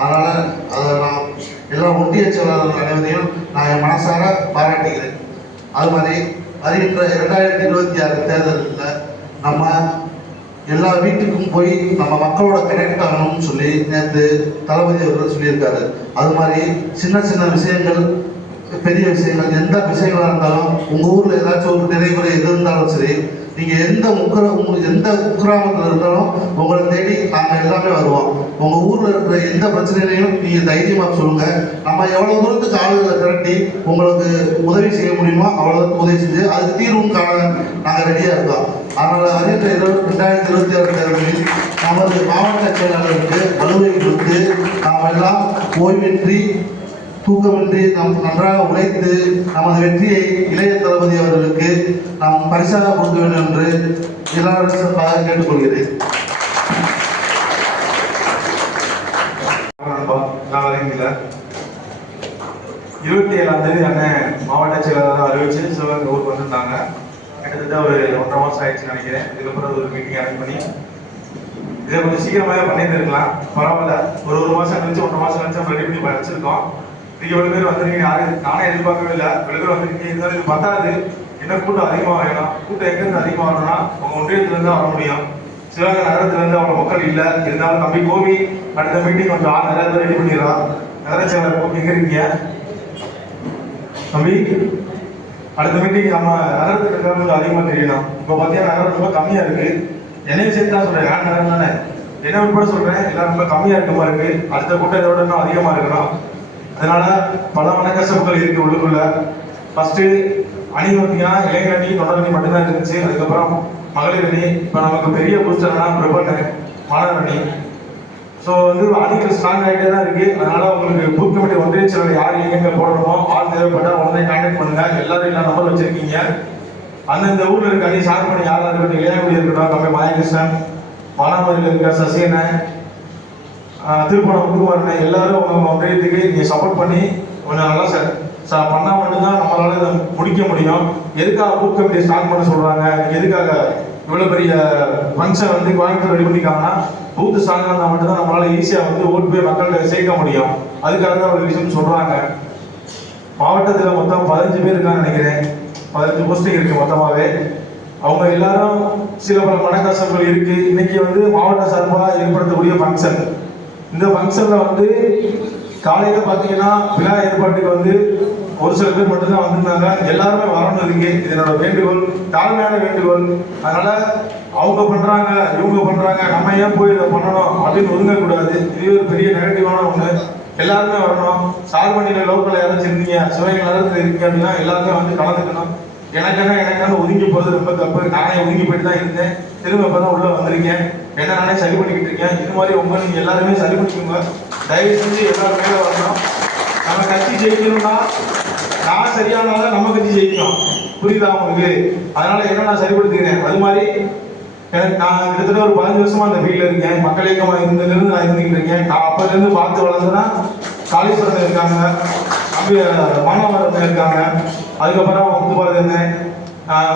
அதனால் அதை நான் எல்லா ஒன்றிய செயலாளர்கள் அனைவரையும் நான் என் மனசார பாராட்டுகிறேன். அது மாதிரி வருகின்ற 2026 தேர்தலில் நம்ம எல்லா வீட்டுக்கும் போய் நம்ம மக்களோட கனெக்ட் ஆகணும்னு சொல்லி நேற்று தளபதி அவர்கள் சொல்லியிருக்காரு. அது மாதிரி சின்ன சின்ன விஷயங்கள், பெரிய விஷயங்கள், எந்த விஷயங்களாக இருந்தாலும் உங்கள் ஊரில் ஏதாச்சும் ஒரு நிறைகுறை எது இருந்தாலும் சரி, நீங்கள் எந்த குக்கிராமத்தில் இருந்தாலும் உங்களை தேடி நாங்கள் எல்லாமே வருவோம். உங்கள் ஊரில் இருக்கிற எந்த பிரச்சனையிலையும் நீங்கள் தைரியமாக சொல்லுங்கள். நம்ம எவ்வளோ தூரத்துக்கு ஆளுகளை திரட்டி உங்களுக்கு உதவி செய்ய முடியுமோ அவ்வளோ தூரத்துக்கு உதவி செஞ்சு அதுக்கு தீர்வும் காண நாங்கள் ரெடியாக இருக்கோம். அதனால் வருகின்ற 2026 தேர்தலில் நமது மாவட்ட செயலாளருக்கு வலுவை கொடுத்து நாம் எல்லாம் ஓய்வின்றி தூக்கமின்றி நாம் நன்றாக உழைத்து நமது வெற்றியை இளைய தளபதி அவர்களுக்கு நாம் பரிசாக கொடுக்க வேண்டும் என்று எல்லாரும் கேட்டுக்கொள்கிறேன். நான் வரீங்களா 27ஆம் தேதி அண்ணன் மாவட்ட செயலாளராக அறிவிச்சு சிவகங்கை ஊருக்கு வந்திருந்தாங்க. கிட்டத்தட்ட ஒரு 1.5 மாதம் ஆயிடுச்சுன்னு நினைக்கிறேன். இதுக்கப்புறம் ஒரு மீட்டிங் அரேஞ்ச் பண்ணி இதை கொஞ்சம் சீக்கிரமாக பண்ணியிருந்துருக்கலாம். பரவாயில்ல, ஒரு மாதம் கழிச்சு 1.5 மாதம் கழிச்சு நம்ம ரெடி பண்ணி வச்சிருக்கோம். நீங்கள் இவ்வளோ பேர் வந்துருக்கீங்க, யாரும் நானே எதிர்பார்க்கவே இல்லை. இவ்வளோ பேர் வந்துருக்கீங்க. இருந்தாலும் இது பத்தாது, இன்னும் கூட்டம் அதிகமாக வேணும். கூட்டம் எங்கேருந்து அதிகமாக வரணும்னா உங்கள் ஒன்றியத்துலேருந்து வர முடியும். சிவகங்கை நகரத்துலேருந்து அவ்வளோ மக்கள் இல்லை. இருந்தாலும் தம்பி கோவி அடுத்த மீட்டிங் கொஞ்சம் நிறைய பேர் ரெடி பண்ணிடலாம். நகர செயலர் கோவி எங்கே இருக்கீங்க தம்பி? அடுத்த மீட்டிங் நம்ம நகரத்துக்கு இருக்கிறது கொஞ்சம் அதிகமாக தெரியணும். இப்போ பார்த்தீங்கன்னா நகரம் ரொம்ப கம்மியாக இருக்குது. என்னையும் சேர்த்து தான் சொல்கிறேன், நான் நகரம் தானே, என்ன உட்பட சொல்கிறேன், எல்லாம் ரொம்ப கம்மியாக இருக்க மாதிரி இருக்குது. அடுத்த கூட்டம் இதோட இன்னும் அதிகமாக இருக்கணும். அதனால பல மனக்கசப்புகள் இருக்கு உள்ளுக்குள்ள. ஃபர்ஸ்ட் அணி பார்த்தீங்கன்னா இளைஞர் அணி, தொடர் அணி மட்டும்தான் இருந்துச்சு. அதுக்கப்புறம் மகளிர் அணி. இப்போ நமக்கு பெரிய பூஸ்டர்னா பிரபன் மாணவர் அணி. ஸோ அணிகள் ஸ்ட்ராங் ஆகிட்டே தான் இருக்கு. அதனால உங்களுக்கு பூத் கமிட்டி ஒன்றிய செயலர் யார் எங்கெங்க போடணுமோ ஆள் தேவைப்பட்டால் உடனே கான்டாக்ட் பண்ணுங்க. எல்லாரும் எல்லா நம்பர் வச்சிருக்கீங்க. அந்தந்த ஊர்ல இருக்க அணி சார் பண்ணி யாராக இருக்கட்டும், இளையாங்குடி இருக்கட்டும், கம்பி மாயகிருஷ்ணன், மானாமரியில் இருக்க சசிகனை, திருப்பணம் முருகவரனை, எல்லாரும் உங்க ஒன்றியத்துக்கு நீங்க சப்போர்ட் பண்ணி கொஞ்சம் நல்லா பண்ணா மட்டும்தான் நம்மளால இதை முடிக்க முடியும். எதுக்காக பூத் கமிட்டி ஸ்டார்ட் பண்ண சொல்றாங்க, எதுக்காக இவ்வளவு பெரிய ஃபங்க்ஷன் கோயம்புத்தூர் ரெடி பண்ணிக்காங்கன்னா பூத்து ஸ்ட்ராங் இருந்தால் மட்டும்தான் நம்மளால ஈஸியா ஓட்டு போய் மக்கள்கிட்ட சேர்க்க முடியும். அதுக்காக தான் ஒரு விஷயம் சொல்றாங்க. மாவட்டத்தில் மொத்தம் 15 பேர் இருக்கான்னு நினைக்கிறேன். 15 போஸ்டிங் இருக்கு மொத்தமாவே. அவங்க எல்லாரும் சில பல மனக்கசப்புகள் இருக்கு. இன்னைக்கு மாவட்ட சார்பாக ஏற்படுத்தக்கூடிய ஃபங்க்ஷன். இந்த ஃபங்க்ஷன்ல காலையில பாத்தீங்கன்னா விழா ஏற்பாட்டுக்கு ஒரு சில பேர் மட்டும்தான் வந்திருந்தாங்க. எல்லாருமே வரணும் இருக்கு. இது என்னோட வேண்டுகோள், தாழ்மையான வேண்டுகோள். அதனால அவங்க பண்றாங்க, இவங்க பண்றாங்க, நம்ம ஏன் போய் இதை பண்ணணும் அப்படின்னு ஒதுங்கக்கூடாது. இது ஒரு பெரிய நெகட்டிவான ஒண்ணு. எல்லாருமே வரணும். சார்பணியில லோக்கல் யாராச்சும் இருந்தீங்க, சிவகங்கை நகரத்தில் இருக்கீங்க அப்படின்னா எல்லாருமே கலந்துக்கணும். எனக்கான ஒதுங்கி போறது ரொம்ப தப்பு. நானே ஒதுங்கி போயிட்டு தான் இருந்தேன். திரும்ப இப்பதான் உள்ள வந்திருக்கேன். என்ன நானே சரி பண்ணிக்கிட்டு இருக்கேன். இது மாதிரி நீங்க எல்லாருமே சரி பண்ணிக்கோங்க. தயவு செஞ்சு எல்லாருமே வரணும். நம்ம கட்சி ஜெயிக்கணும்னா நான் சரியானாலும் நம்ம கட்சி ஜெயிக்கணும். புரியுதா உங்களுக்கு? அதனால என்ன நான் சரிப்படுத்திக்கிறேன். அது மாதிரி நான் கிட்டத்தட்ட ஒரு 15 வருஷமா அந்த ஃபீல்ட்ல இருக்கேன். மக்கள் இயக்கமா இருந்ததுலேருந்து நான் இருந்துகிட்டு இருக்கேன். நான் அப்பல இருந்து பார்த்து வளர்ந்தேன்னா காளீஸ்வரன் இருக்காங்க, மாணவர்கள் இருக்காங்க, அதுக்கப்புறம்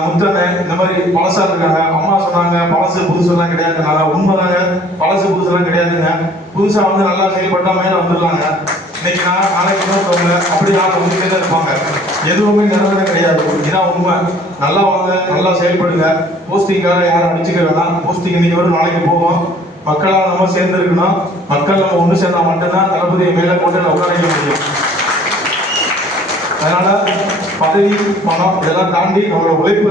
முத்தண்ணன், இந்த மாதிரி பழசா இருக்காங்க. அம்மா சொன்னாங்க பழசு புதுசுலாம் கிடையாது. நான் உண்மைதாங்க, பழசு புதுசுலாம் கிடையாதுங்க. புதுசா நல்லா செயல்பட்டா மேல வந்துடலாங்க. இன்னைக்கு நாளைக்கு இன்னொருத்தவங்க அப்படி வந்துட்டே தான் இருப்பாங்க. எதுவுமே நிரந்தரம் கிடையாது. இதுதான் உண்மை. நல்லா வாங்க, நல்லா செயல்படுங்க. போஸ்டிங்காக யாரும் அடிச்சுக்க வேணாம். போஸ்டிங் இன்னைக்கு வரும், நாளைக்கு போகும். மக்களால் நம்ம சேர்ந்து இருக்கணும். மக்கள் நம்ம ஒன்று சேர்ந்தா மட்டும்தான் தளபதியை மேலே கொண்டு உட்கார முடியும். அதனால பதவி, பணம் இதெல்லாம் தாண்டி நம்மளோட உழைப்பு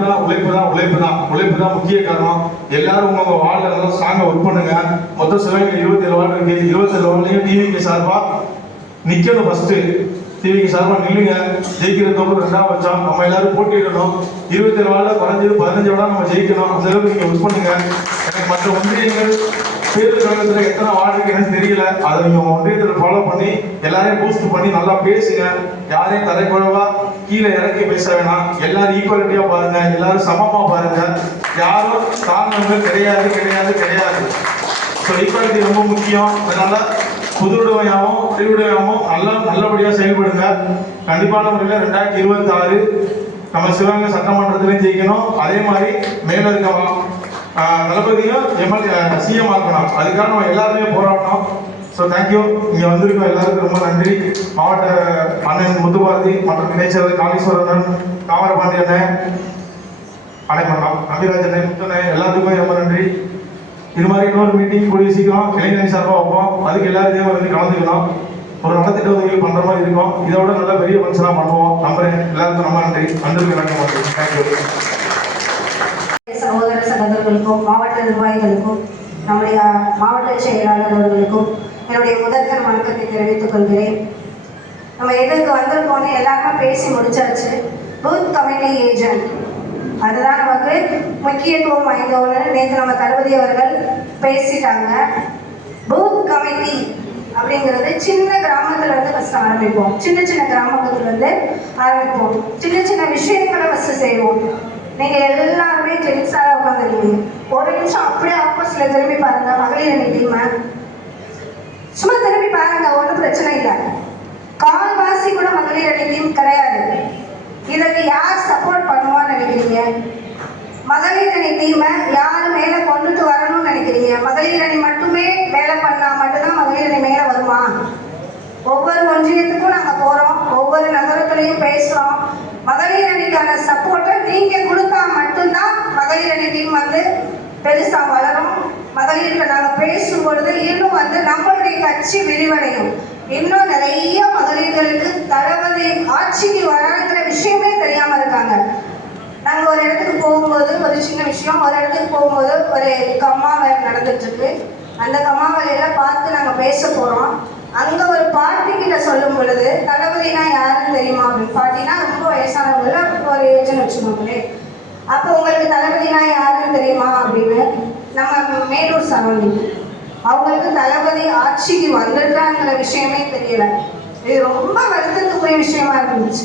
தான் முக்கிய காரணம். எல்லாரும் உங்க வார்டில் நல்லா ஸ்ட்ராங்கா ஒர்க் பண்ணுங்க. மொத்தம் சிவகங்கை 27 வார்டு இருக்கு. 27 வார்டுலையும் டிவிக்கு சார்பா நிக்கணும். ஃபர்ஸ்ட் டிவிக்கு சார்பா நில்லுங்க. ஜெயிக்கிறதுக்கு 2ஆம் பட்சம் நம்ம எல்லாரும் போட்டியிடணும். 27 வார்டில் குறைஞ்சது 15 வார்டா நம்ம ஜெயிக்கணும். அந்த அளவுக்கு நீங்க ஒர்க் பண்ணுங்க. எனக்கு மற்ற ஒன்றியங்கள் தேர்தல் கழகத்தில் எத்தனை வார்டு இருக்குன்னு தெரியல. அதை நீங்க ஒன்றியத்தில் ஃபாலோ பண்ணி எல்லாரையும் பூஸ்ட் பண்ணி நல்லா பேசுங்க. யாரையும் தலைக்குழவா கீழே இறக்கி பேச வேணாம். எல்லாரும் ஈக்குவாலிட்டியா பாருங்க, எல்லாரும் சமமா பாருங்க. யாரும் தாழ்ந்தவங்க கிடையாது. ஸோ ஈக்குவாலிட்டி ரொம்ப முக்கியம். அதனால புதுவுடையாவும் பிரிவுடையாவும் நல்லபடியா செயல்படுங்க. கண்டிப்பான முறையில் 2026 நம்ம சிவகங்கை சட்டமன்றத்திலையும் ஜெயிக்கணும். அதே மாதிரி மேல இருக்க தளபதியும் சிஎம் ஆக்கணும். அதுக்காக நம்ம எல்லாருமே போராடணும். So thank you. இங்கே வந்திருக்கோம் எல்லாருக்கும் ரொம்ப நன்றி. மாவட்ட அண்ணன் முத்துபாரதி மற்றும் இணைச்சர் காளீஸ்வரன், தாமரபாண்டியண்ணன், அபிராஜன், முத்தண்ணன் எல்லாத்துக்குமே ரொம்ப நன்றி. இது மாதிரி இன்னொரு மீட்டிங் கூடிய சீக்கிரம் இளைஞரணி சார்பாக வைப்போம். அதுக்கு எல்லாருமே வந்து கலந்துக்கணும். ஒரு நலத்திட்ட உதவி பண்ணுற மாதிரி இருக்கும். இதை விட நல்ல பெரிய ஃபங்க்ஷனாக பண்ணுவோம். நம்புறேன். எல்லாருக்கும் ரொம்ப நன்றி. வந்திருக்கு நன்றி. தேங்க்யூ. சகோதர சகோதரர்களுக்கும் மாவட்ட நிர்வாகிகளுக்கும் நம்முடைய மாவட்ட செயலாளர் அவர்களுக்கும் என்னுடைய முதற்கண் வணக்கத்தை தெரிவித்துக் கொள்கிறேன். நம்ம எதற்கு வந்திருக்கோம்னு எல்லாருமே பேசி முடிச்சாச்சு. பூத் கமிட்டி ஏஜென்ட் அதுதான் நமக்கு முக்கியத்துவம் வாய்ந்தோன்னு நேற்று நம்ம தளபதி அவர்கள் பேசிட்டாங்க. பூத் கமிட்டி அப்படிங்கிறது சின்ன கிராமத்துல இருந்து ஃபர்ஸ்ட் ஆரம்பிப்போம். சின்ன சின்ன கிராமத்துல இருந்து ஆரம்பிப்போம். சின்ன சின்ன விஷயங்களை ஃபர்ஸ்ட் செய்வோம். நீங்க எல்லாருமே ஜென்ஸாக உட்காந்துருக்கீங்க. ஒரு நிமிஷம் அப்படியே ஆப்போசிட்ல திரும்பி பாருங்க. மகளிர் அணி டீம் சும்மா திரும்பி பாருங்க. ஒன்றும் பிரச்சனை இல்லை. கால்வாசி கூட மகளிர் அணி டீம் கிடையாது. இதற்கு யார் சப்போர்ட் பண்ணுவான்னு நினைக்கிறீங்க? மகளிர் அணி டீமை யார் மேல கொண்டுட்டு வரணும்னு நினைக்கிறீங்க? மகளிர் அணி மட்டுமே வேலை பண்ணா மட்டும்தான் மகளிர் அணி மேல வருமா? ஒவ்வொரு ஒன்றியத்துக்கும் நாங்க போறோம். ஒவ்வொரு நகரத்திலையும் பேசுறோம். மகளிர் அணிக்கான சப்போர்ட்டை நீங்க கொடுத்தா மட்டும்தான் மகளிர் அணி டீம் வந்து பெருசா வளரும். மகளிருக்கு நாங்க பேசும் பொழுது இன்னும் வந்து நம்மளுடைய கட்சி விரிவடையும். இன்னும் நிறைய மகளிர்களுக்கு தளபதி ஆட்சிக்கு வராங்கிற விஷயமே தெரியாம இருக்காங்க. நாங்க ஒரு இடத்துக்கு போகும்போது ஒரு சின்ன விஷயம், ஒரு இடத்துக்கு போகும்போது ஒரு கம்மா வேலை நடந்துட்டு இருக்கு. அந்த கம்மா வேலையில பார்த்து நாங்க பேச போறோம். அங்க ஒரு பாட்டி கிட்ட சொல்லும் பொழுது தளபதினா யாருன்னு தெரியுமா அப்படின்னு. பாட்டினா ரொம்ப வயசானவங்கள ஒரு ஏஜ்னு வச்சுக்கோங்களே. அப்போ உங்களுக்கு தளபதினா யாருன்னு தெரியுமா அப்படின்னு நம்ம மேலூர் சரௌண்டிங் அவங்களுக்கு தளபதி ஆட்சிக்கு வந்துடுறாங்கிற விஷயமே தெரியல. இது ரொம்ப வருத்தத்துக்குரிய விஷயமா இருந்துச்சு.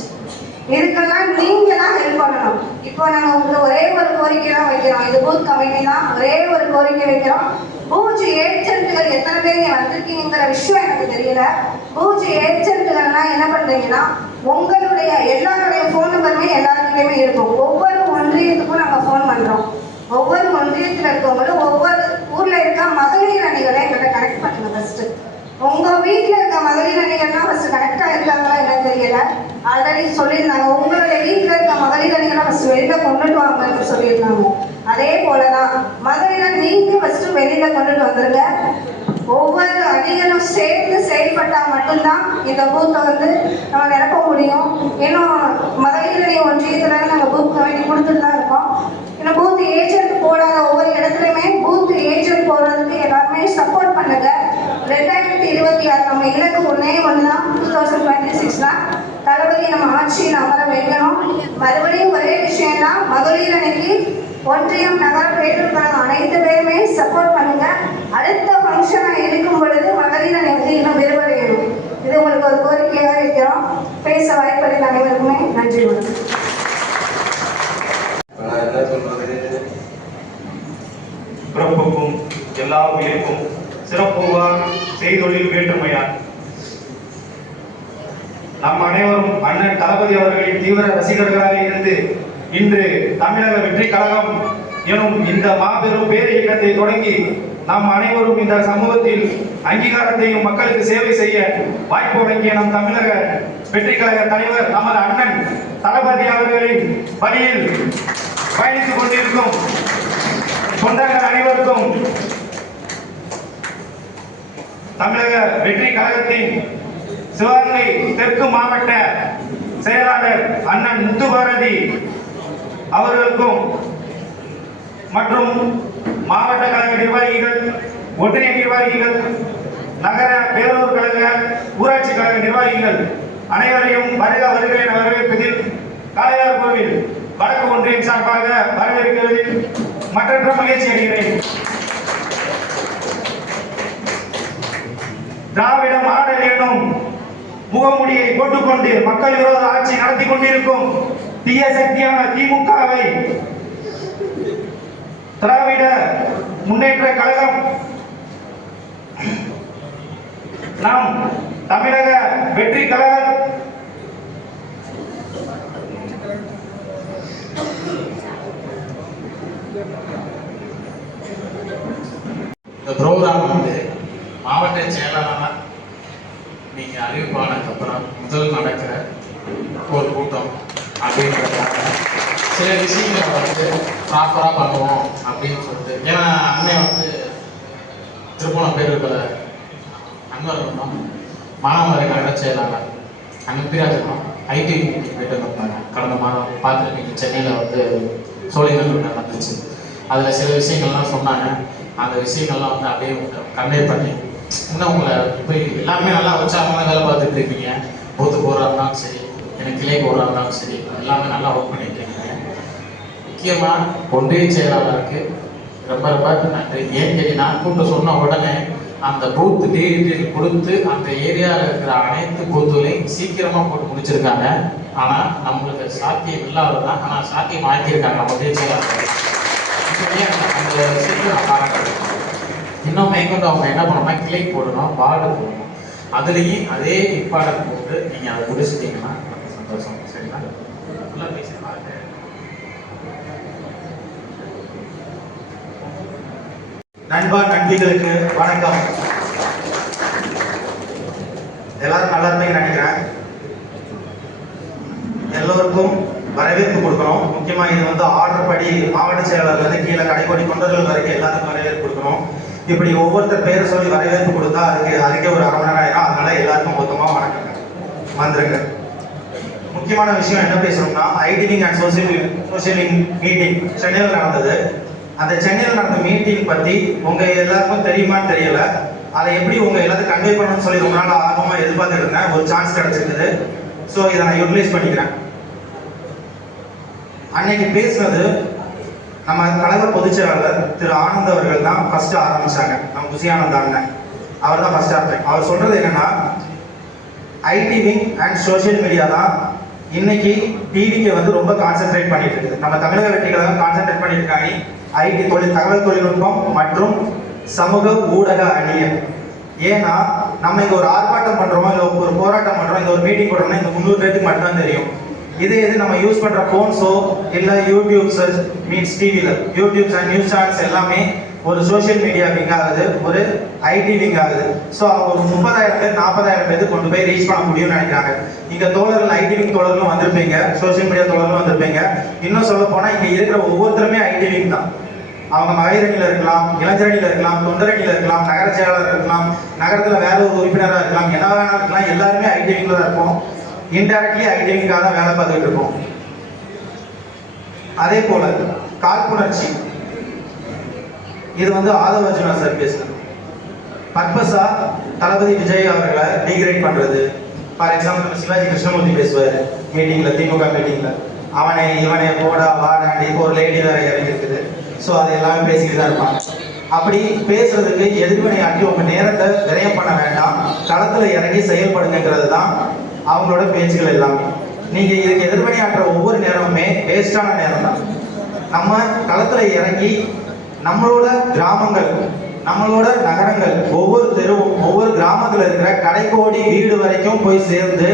இதுக்கெல்லாம் நீங்க தான் ஹெல்ப் பண்ணணும். இப்போ நாங்கள் உங்களுக்கு ஒரே ஒரு கோரிக்கை தான் வைக்கிறோம். இது பூத் கமிட்டி தான். ஒரே ஒரு கோரிக்கை வைக்கிறோம். பூஜ் ஏஜென்ட்டுகள் எத்தனை பேர் இங்கே வந்திருக்கீங்கிற விஷயம் எனக்கு தெரியல. பூஜ் ஏஜென்ட்டுகள்லாம் என்ன பண்றீங்கன்னா உங்களுடைய எல்லாருடைய ஃபோன் நம்பருமே எல்லாருக்கிட்டையுமே இருக்கும். ஒவ்வொரு ஒன்றியத்துக்கும் நாங்கள் ஃபோன் பண்றோம். ஒவ்வொரு ஒன்றியத்தில் இருக்கவங்களும் ஒவ்வொரு ஊர்ல இருக்க மகளிர் அணிகளை எங்கிட்ட கனெக்ட் பண்ணுங்க. ஃபர்ஸ்ட் உங்க வீட்டில் இருக்க மகளிர் அணிகள்லாம் ஃபர்ஸ்ட் கனெக்டா இருக்காங்களா என்ன தெரியல. ஆல்ரெடி சொல்லியிருந்தாங்க உங்களுடைய வீட்டில் இருக்க மகளிர் அணிகள்லாம் ஃபர்ஸ்ட் வெளியில கொண்டுட்டு வாங்கன்னு சொல்லியிருந்தாங்க. அதே போலதான் மகளிரை நீங்க ஃபர்ஸ்ட் வெளியில கொண்டுட்டு வந்துருங்க. ஒவ்வொரு அணிகளும் சேர்ந்து செயல்பட்டா மட்டும்தான் இந்த பூத்தை வந்து நம்ம நிரப்ப முடியும். இன்னும் மகளிர் அணி ஒன்றியத்துல நாங்கள் பூத் கமிட்டி கொடுத்துட்டு தான் இருக்கோம். இன்னும் பூத் ஏஜென்ட் போடாத ஒவ்வொரு இடத்துலையுமே பூத் ஏஜென்ட் போடுறதுக்கு எல்லாருமே சப்போர்ட் பண்ணுங்க. 2026 நம்ம இலக்கு ஒன்னே ஒண்ணுதான். 2026 தான் தளபதி நம்ம ஆட்சியில் அமர வைக்கணும். மறுபடியும் ஒரே விஷயம் தான், மகளிர் அணிக்கு ஒன்றியம் நகர பேரூர் கழகம் அனைத்து பேருமே சப்போர்ட் பண்ணுங்க. அடுத்த ஃபங்க்ஷனா இருக்கும் பொழுது மகளிர் அணி வந்து இன்னும் விரிவடையணும். இது உங்களுக்கு ஒரு கோரிக்கையாக இருக்கிறோம். பேச வாய்ப்பளித்த அனைவருக்குமே நன்றி. பிறப்புக்கும் எல்லா உயிருக்கும் சிறப்புவார் செய்தொழில் வேற்றுமையார். நம் அனைவரும் அண்ணன் தளபதி அவர்களின் தீவிர ரசிகர்களாக இருந்து இன்று தமிழக வெற்றி கழகம் எனும் இந்த மாபெரும் பேர் இயக்கத்தை தொடங்கி நாம் அனைவரும் இந்த சமூகத்தில் அங்கீகாரத்தையும் மக்களுக்கு சேவை செய்ய வாய்ப்பு வழங்கிய நம் தமிழக வெற்றி கழக தலைவர் நமது அண்ணன் தளபதி அவர்களின் பணியில் பயணித்துக் கொண்டிருக்கும் தொண்டர்கள் அனைவருக்கும் தமிழக வெற்றி கழகத்தின் சிவகங்கை தெற்கு மாவட்ட செயலாளர் அண்ணன் முத்துபாரதி அவர்களுக்கும் மற்றும் மாவட்ட கழக நிர்வாகிகள், ஒன்றிய நிர்வாகிகள், நகர பேரூர் கழக, ஊராட்சி கழக நிர்வாகிகள் அனைவரையும் வருக வருக என வரவேற்பதில் காளையார் கோவில் வடக்கு ஒன்றியம் சார்பாக வரவேற்கிறதில் மற்றற்ற மகிழ்ச்சி அடைகிறேன். திராவிட மாடல் எனும் முகமுடியை போட்டுக்கொண்டு மக்கள் விரோத ஆட்சி நடத்தி கொண்டிருக்கும் தீய சக்தியான திமுகவை திராவிட முன்னேற்ற கழகம் நாம் தமிழக வெற்றி கழகம் இந்த ப்ரோக்ராம் வந்து மாவட்ட செயலாளராக நீங்கள் அறிவிப்பானதுக்கப்புறம் முதல் நடக்கிற ஒரு கூட்டம் அப்படின்றதுக்காக சில விஷயங்களை வந்து ப்ராப்பராக பண்ணுவோம் அப்படின்னு சொல்லிட்டு, ஏன்னா அண்ணன் வந்து திருப்பணம் பேர் இருக்கிற அன்வர் இருந்தோம், மானாமரை நகர செயலாளர் அண்ணன் பிராஜனம் ஐடி மீட்டிங் போயிட்டு வந்தாங்க. கடந்த மாதம் பார்த்துருப்பீங்க, சென்னையில் வந்து சோழிங்கநல்லூர் நடந்துச்சு. அதில் சில விஷயங்கள்லாம் சொன்னாங்க. அந்த விஷயங்கள்லாம் வந்து அப்படியே கன்வே பண்ணி இன்னும் உங்களை இப்போ எல்லாருமே நல்லா உற்சாகமாக வேலை பார்த்துட்டு இருக்கீங்க. பூத்து போகிறா இருந்தாலும் சரி, எனக்கு கிளை போகிறா இருந்தாலும் சரி, எல்லாமே நல்லா ஒர்க் பண்ணிட்டு இருக்கீங்க. முக்கியமாக ஒன்றிய செயலாளருக்கு ரொம்ப ரொம்ப நன்றி. ஏன் கேட்டீங்கன்னா, கூப்பிட்டு சொன்ன உடனே அந்த பூத் டீட்டெயில் கொடுத்து அந்த ஏரியாவில் இருக்கிற அனைத்து பூத்துகளையும் சீக்கிரமாக போட்டு முடிச்சிருக்காங்க. ஆனால் நம்மளுக்கு சாத்தியம் இல்லாததான், ஆனால் சாத்தியம் ஆக்கியிருக்காங்க ஒன்றிய செயலாளர். அந்த விஷயத்தை நான் பாராட்டுறேன். இன்னும் மேற்கொண்டு அவங்க என்ன பண்ணணும்னா கிளை போடணும், வார்டு போடணும். அதுலேயும் அதே இம்பார்ட்டன்ட் போட்டு நீங்கள் அதை முடிச்சிட்டிங்கன்னா ரொம்ப சந்தோஷம். சரிங்களா? நல்லா பேசிடுவாங்க. நண்பா நண்பிகளுக்கு வணக்கம். எல்லாரும் நல்லா இருப்பீங்கன்னு நினைக்கிறேன். எல்லோருக்கும் வரவேற்பு கொடுக்கணும். முக்கியமாக இது வந்து ஆர்டர் படி மாவட்ட செயலாளர்லேருந்து கீழே கடைக்கோடி தொண்டர்கள் வரைக்கும் எல்லாருக்கும் வரவேற்பு கொடுக்கணும். இப்படி ஒவ்வொருத்தர் பேரை சொல்லி வரவேற்பு கொடுத்தா அதுக்கே ஒரு அரை மணி நேரம் ஆயிரும். அதனால எல்லாருக்கும் மொத்தமாக வணக்கங்க, வந்துருங்க. முக்கியமான விஷயம் என்ன பேசணும்னா, ஐடிவிங் அண்ட் சோசியல் மீட்டிங் சென்னையில் நடந்தது. அந்த சென்னையில் நடந்த மீட்டிங் பற்றி உங்கள் எல்லாருக்கும் தெரியுமான்னு தெரியல. அதை எப்படி உங்கள் எல்லாத்தையும் கன்வே பண்ணணும்னு சொல்லி ரொம்ப நாள் ஆர்வமாக எதிர்பார்த்துட்டு இருந்தேன். ஒரு சான்ஸ் கிடைச்சிருக்குது. ஸோ இதை நான் யூட்டிலைஸ் பண்ணிக்கிறேன். அன்னைக்கு பேசுனது நம்ம கழக பொதுச் செயலாளர் திரு ஆனந்த் அவர்கள் தான் ஃபர்ஸ்ட் ஆரம்பிச்சாங்க. நம்ம குசி ஆனந்த் அண்ணன் அவர் தான் ஃபர்ஸ்ட் ஆரம்பிச்சாங்க. அவர் சொல்றது என்னன்னா, IT wing and social media தான் இன்னைக்கு டிவிக்கு வந்து ரொம்ப கான்சென்ட்ரேட் பண்ணிட்டு இருக்குது. நம்ம தமிழக வெற்றி கழகம் கான்சென்ட்ரேட் பண்ணிட்டு இருக்காங்க ஐடி தகவல் தொழில்நுட்பம் மற்றும் சமூக ஊடக அணியை. ஏன்னா நம்ம இங்க ஒரு ஆர்ப்பாட்டம் பண்றோமோ, இல்லை ஒரு போராட்டம் பண்றோம், இந்த ஒரு மீட்டிங் போடுறோம்னா இந்த 300 பேருக்கு மட்டும்தான் தெரியும். இதே இது நம்ம யூஸ் பண்ற போன்ஸோ இல்லை யூடியூப் சர்ச் மீன்ஸ் டிவியில் யூடியூப்ஸ் அண்ட் நியூஸ் சேனல்ஸ் எல்லாமே ஒரு சோசியல் மீடியா விங் ஆகுது, ஒரு ஐடி விங் ஆகுது. ஸோ அவங்க ஒரு 30,000 பேர் 40,000 பேருக்கு கொண்டு போய் ரீச் பண்ண முடியும்னு நினைக்கிறாங்க. இங்க தோழர்கள் ஐடி விங் தோழர்களும் வந்திருப்பீங்க, சோசியல் மீடியா தோழர்களும் வந்திருப்பீங்க. இன்னும் சொல்ல போனா இங்க இருக்கிற ஒவ்வொருத்தருமே ஐடி விங் தான். அவங்க மகளிரணியில் இருக்கலாம், இளைஞரணியில் இருக்கலாம், தொண்டரணியில் இருக்கலாம், நகர செயலாளர் இருக்கலாம், நகரத்தில் வேற ஒரு உறுப்பினராக இருக்கலாம், என்ன வேணாலும் இருக்கலாம். எல்லாருமே ஐடி விங்ல தான் இருப்போம். இன்டைரக்ட்லி ஐடி விங்காக தான் வேலை பார்த்துட்டு இருக்கோம். அதே போல காழ்ப்புணர்ச்சி, இது வந்து ஆதவ அர்ஜுனா சார் பேசுறது. பர்பஸா தளபதி விஜய் அவர்களை டிகிரேட் பண்றது. ஃபார் எக்ஸாம்பிள் சிவாஜி கிருஷ்ணமூர்த்தி பேசுவார் மீட்டிங்ல, திமுக மீட்டிங்ல, அவனை இவனை போட வாடாண்டி, இப்போ ஒரு லேடி வேற இறங்கி இருக்குது. ஸோ அதை எல்லாமே பேசிக்கிட்டு தான் இருப்பாங்க. அப்படி பேசுறதுக்கு எதிர்வினையாற்றி உங்க நேரத்தை விரயம் பண்ண வேண்டாம், களத்துல இறங்கி செயல்படுங்கிறது தான் அவங்களோட பேச்சுகள் எல்லாமே. நீங்க இதுக்கு எதிர்வினையாற்ற ஒவ்வொரு நேரமுமே வேஸ்டான நேரம் தான். நம்ம களத்துல இறங்கி நம்மளோட கிராமங்கள், நம்மளோட நகரங்கள், ஒவ்வொரு தெருவும் ஒவ்வொரு கிராமத்தில் இருக்கிற கடைக்கோடி வீடு வரைக்கும் போய் சேர்ந்து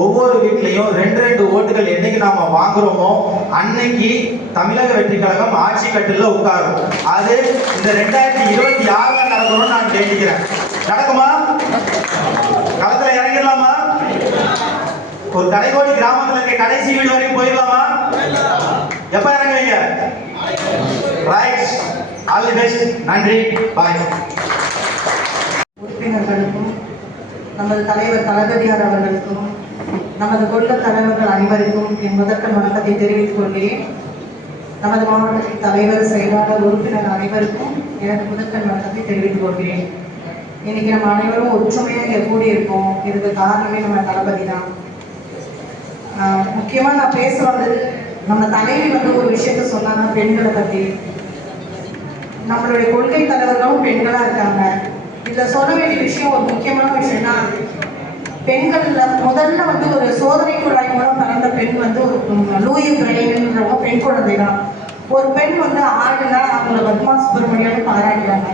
ஒவ்வொரு வீட்லையும் 2 ஓட்டுகள் என்னைக்கு நாம வாங்குறோமோ அன்னைக்கு தமிழக வெற்றி கழகம் ஆட்சி கட்டில உட்காரும். அது இந்த 2026 நடக்கணும்னு நான் கேட்டுக்கிறேன். நடக்குமா? களத்துல இறங்கிடலாமா? ஒரு கடைக்கோடி கிராமத்துல இருக்க கடைசி வீடு வரைக்கும் போயிடலாமா? எப்ப இறங்குவீங்க? Right, all the best. நன்றி, பாய். உறுப்பினர்களுக்கும் நமது தலைவர் தளபதியார் அவர்களுக்கும் நமது கொள்கை தலைவர்கள் அனைவருக்கும் என் முதற்கண் வணக்கத்தை தெரிவித்துக் கொள்கிறேன். நமது மாவட்டத்தின் தலைவர், செயலாளர், உறுப்பினர் அனைவருக்கும் எனக்கு முதற்கண் வணக்கத்தை தெரிவித்துக் கொள்கிறேன். இன்னைக்கு நம்ம அனைவரும் ஒற்றுமையாக கூடி இருக்கோம். இதுக்கு காரணமே நம்ம தளபதி தான். முக்கியமாக நான் பேச வந்தது, நம்ம தலைவி வந்து ஒரு விஷயத்த சொன்னாங்க பெண்களை பற்றி. நம்மளுடைய கொள்கை தலைவர்களும் பெண்களாக இருக்காங்க. இதில் சொல்ல வேண்டிய விஷயம், ஒரு முக்கியமான விஷயம்னா, பெண்கள்ல முதல்ல வந்து ஒரு சோதனை குழாய் மூலம் பிறந்த பெண் வந்து ஒரு லூயி பிரைன்ன்றவங்க பெண் குழந்தை தான். ஒரு பெண் வந்து ஆடுனா அவங்கள பத்மா சுப்பிரமணியம் பாராட்டுறாங்க,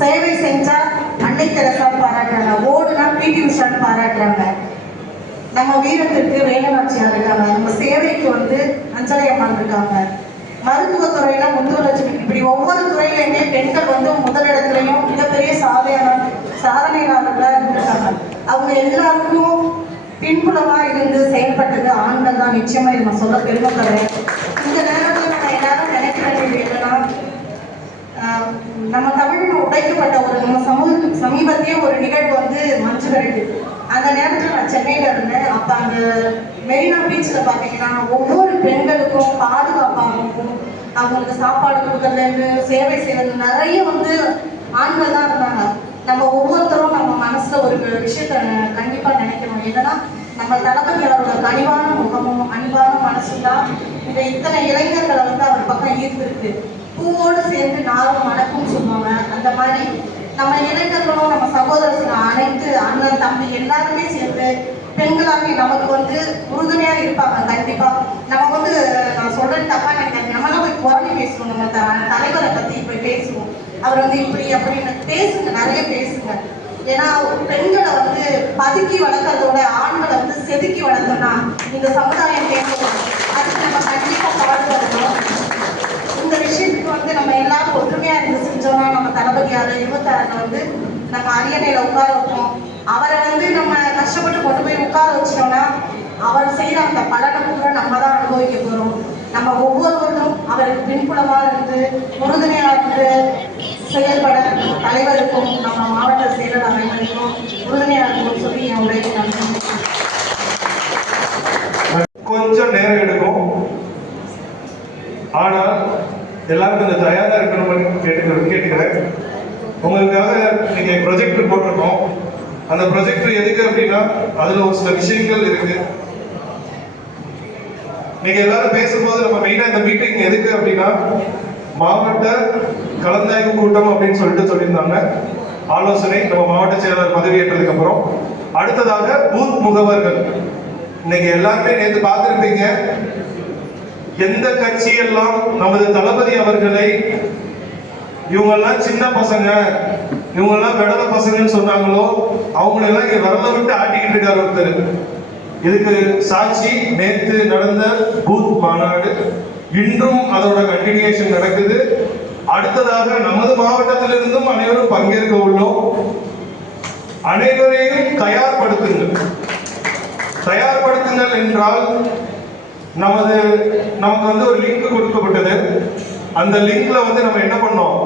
சேவை செஞ்சா அன்னை தெரசா பாராட்டுறாங்க, ஓடுனா பிடி உஷான்னு பாராட்டுறாங்க. நம்ம வீரத்திற்கு வேலநாச்சியார் இருக்காங்க, நம்ம சேவைக்கு வந்து அஞ்சலி அம்மான் இருக்காங்க, மருத்துவத்துறையில முத்துவலட்சுமி. இப்படி ஒவ்வொரு துறையிலையுமே பெண்கள் வந்து முதலிடத்துலையும் மிக சாதனையாளர்களாக இருந்திருக்காங்க. அவங்க எல்லாருக்கும் பின்புலமா இருந்து செயல்பட்டது ஆண்கள் தான். நிச்சயமா இதை நான் சொல்ல பெருமைப்படுறேன். இந்த நேரத்தில் நம்ம எல்லாரும் நினைக்க வேண்டியது என்னன்னா, நம்ம தமிழில் உடைக்கப்பட்ட ஒரு நம்ம சமீபத்திய ஒரு நிகழ்வு வந்து மஞ்சு விரட்டு. அந்த நேரத்தில் நான் சென்னையில் இருந்தேன். அப்போ அந்த மெரினா பீச்சில் பார்த்தீங்கன்னா ஒவ்வொரு பெண்களுக்கும் பாதுகாப்பாகவும் அவங்களுக்கு சாப்பாடு கொடுக்கறதுலேருந்து சேவை செய்வது நிறைய வந்து ஆண்கள் தான் இருந்தாங்க. நம்ம ஒவ்வொருத்தரும் நம்ம மனசுல ஒரு விஷயத்த கண்டிப்பா நினைக்கணும். என்னன்னா, நம்ம தளபதியோட கனிவான முகமும் அன்பான மனசும் தான் இந்த இத்தனை இளைஞர்களை வந்து அவர் பக்கம் ஈர்த்திருக்கு. பூவோடு சேர்ந்து நாரும் மணக்கும் சொல்லுவாங்க. அந்த மாதிரி நம்ம இளைஞர்களும் நம்ம சகோதரர்கள் அனைத்து அண்ணன் தம்பி எல்லாருமே சேர்ந்து பெண்களாகி நமக்கு வந்து உறுதுணையா இருப்பாங்க. கண்டிப்பா நம்ம வந்து நான் சொல்றது தப்பா நினைக்காது. நம்மளாம் போய் குறைஞ்சி பேசுவோம். நம்ம தலைவரை பத்தி போய் பேசுவோம். அவர் வந்து இப்படி அப்படின்னு பேசுங்க, நிறைய பேசுங்க. ஏன்னா பெண்களை வந்து பதுக்கி வளர்க்கறதோட ஆண்களை வந்து செதுக்கி வளர்த்தோம்னா இந்த சமுதாயம் தேவைப்படும். அதுக்கு நம்ம கண்டிப்பா பாடுபடணும். இந்த விஷயத்துக்கு வந்து நம்ம எல்லாரும் ஒற்றுமையா இருந்து செஞ்சோம்னா நம்ம தளபதியார் 26 வந்து நம்ம அரியணையில உட்கார வைப்போம். அவரை வந்து நம்ம கஷ்டப்பட்டு கொண்டு போய் உட்கார வச்சிட்டோம்னா அவர் செய்யற அந்த பலனை கூட நம்ம தான் அனுபவிக்க போறோம். நம்ம ஒவ்வொருவரும் அவருக்கு பின்புலமா இருந்து உறுதுணையா இருந்து செயல்பட தலைவருக்கும் நம்ம மாவட்ட செயலர் அனைவருக்கும் உறுதுணையா இருக்கும்னு சொல்லி என் உரையை நான் கொஞ்சம் நேரம் எடுக்கும். ஆனால் எல்லாரும் கொஞ்சம் தயாரா இருக்கணும்னு கேட்டுக்கிறேன். உங்களுக்காக நீங்க ப்ரொஜெக்டர் போட்டிருக்கோம். அந்த ப்ரொஜெக்டர் எதுக்கு அப்படின்னா அதுல ஒரு சில விஷயங்கள் இருக்கு. நீங்க எல்லாரும் பேசும்போது நம்ம மெயினா இந்த மீட்டிங் எதுக்கு அப்படின்னா மாவட்ட கலந்தாய்வு கூட்டம் அப்படின்னு சொல்லியிருந்தாங்க. ஆலோசனை நம்ம மாவட்ட செயலாளர் பதவியேற்றதுக்கு அப்புறம் அடுத்ததாக பூத் முகவர்கள். இன்னைக்கு எல்லாருமே நேற்று பார்த்திருப்பீங்க. எந்த கட்சியெல்லாம் நமது தளபதி அவர்களை இவங்கெல்லாம் சின்ன பசங்க, இவங்கெல்லாம் விடல பசங்கன்னு சொன்னாங்களோ அவங்களெல்லாம் இங்க வரல விட்டு ஆட்டிக்கிட்டு இருக்காரு ஒருத்தர். இதுக்கு சாட்சி நேற்று நடந்த பூத் மாநாடு. இன்றும் அதோட கண்டினியூஷன் நடக்குது. அடுத்ததாக நமது மாவட்டத்திலிருந்தும் அனைவரும் பங்கேற்க உள்ளோம். அனைவரையும் தயார்படுத்துங்கள் என்றால் நமக்கு வந்து ஒரு லிங்க் கொடுக்கப்பட்டது. அந்த லிங்க்ல வந்து நம்ம என்ன பண்ணோம்?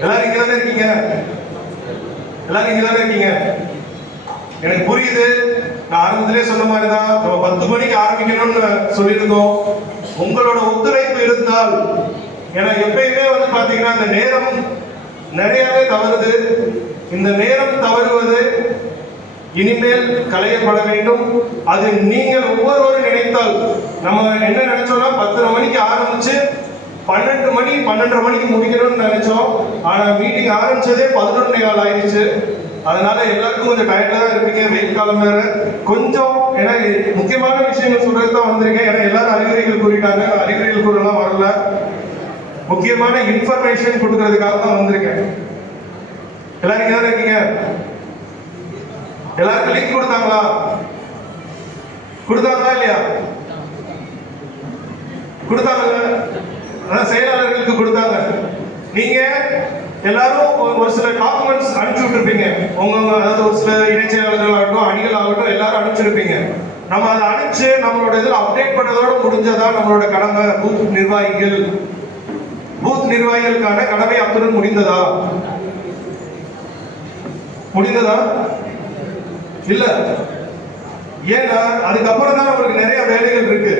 எல்லாரும் இங்க தானே இருக்கீங்க? எல்லாரும் இங்க தானே இருக்கீங்க? எனக்கு புரியுது. நான் ஆரம்பத்திலே சொன்ன மாதிரிதான் நம்ம 10 மணிக்கு ஆரம்பிக்கணும்னு சொல்லியிருந்தோம். உங்களோட ஒத்துழைப்பு இருந்தால், ஏன்னா எப்பயுமே வந்து பாத்தீங்கன்னா இந்த நேரம் நிறையவே தவறுது. இந்த நேரம் தவறுவது இனிமேல் களையப்பட வேண்டும். அது நீங்கள் ஒவ்வொருவரும் நினைத்தால், நம்ம என்ன நினைச்சோம்னா 10 மணிக்கு ஆரம்பிச்சு 12 மணி 12:30 மணிக்கு முடிக்கணும்னு நினைச்சோம். ஆனா மீட்டிங் ஆரம்பிச்சதே 11:15 ஆயிடுச்சு. அதனால எல்லாருக்கும் கொஞ்சம் டயர்டா தான் இருப்பீங்க. வெயில் காலம் வேற. கொஞ்சம் ஏன்னா முக்கியமான விஷயங்கள் சொல்றது தான் வந்திருக்கேன். ஏன்னா எல்லாரும் அறிகுறிகள் கூறிட்டாங்க. அறிகுறிகள் கூறலாம் வரல. முக்கியமான இன்ஃபர்மேஷன் கொடுக்கறதுக்காக தான் வந்திருக்கேன். எல்லாரும் இங்க தானே இருக்கீங்க? எல்லாருக்கும் லிங்க் கொடுத்தாங்களா இல்லையா? கொடுத்தாங்கல்ல. அதான் செயலாளர்களுக்கு கொடுத்தாங்க. நீங்க எல்லாரும் ஒரு சில டாக்குமெண்ட்ஸ் அனுப்பிச்சு விட்டுருப்பீங்க. அதாவது ஒரு சில இணைச் செயலாளர்கள் ஆகட்டும், அணிகள் ஆகட்டும், எல்லாரும் அனுப்பிச்சிருப்பீங்க. நம்ம அதை அனுப்பிச்சு நம்மளோட இதில் அப்டேட் பண்ணதோட முடிஞ்சதான் நம்மளோட கடமை. பூத் நிர்வாகிகளுக்கான கடமை அத்துடன் முடிந்ததா? இல்ல. ஏன்னா அதுக்கப்புறம் தான் நம்மளுக்கு நிறைய வேலைகள் இருக்கு.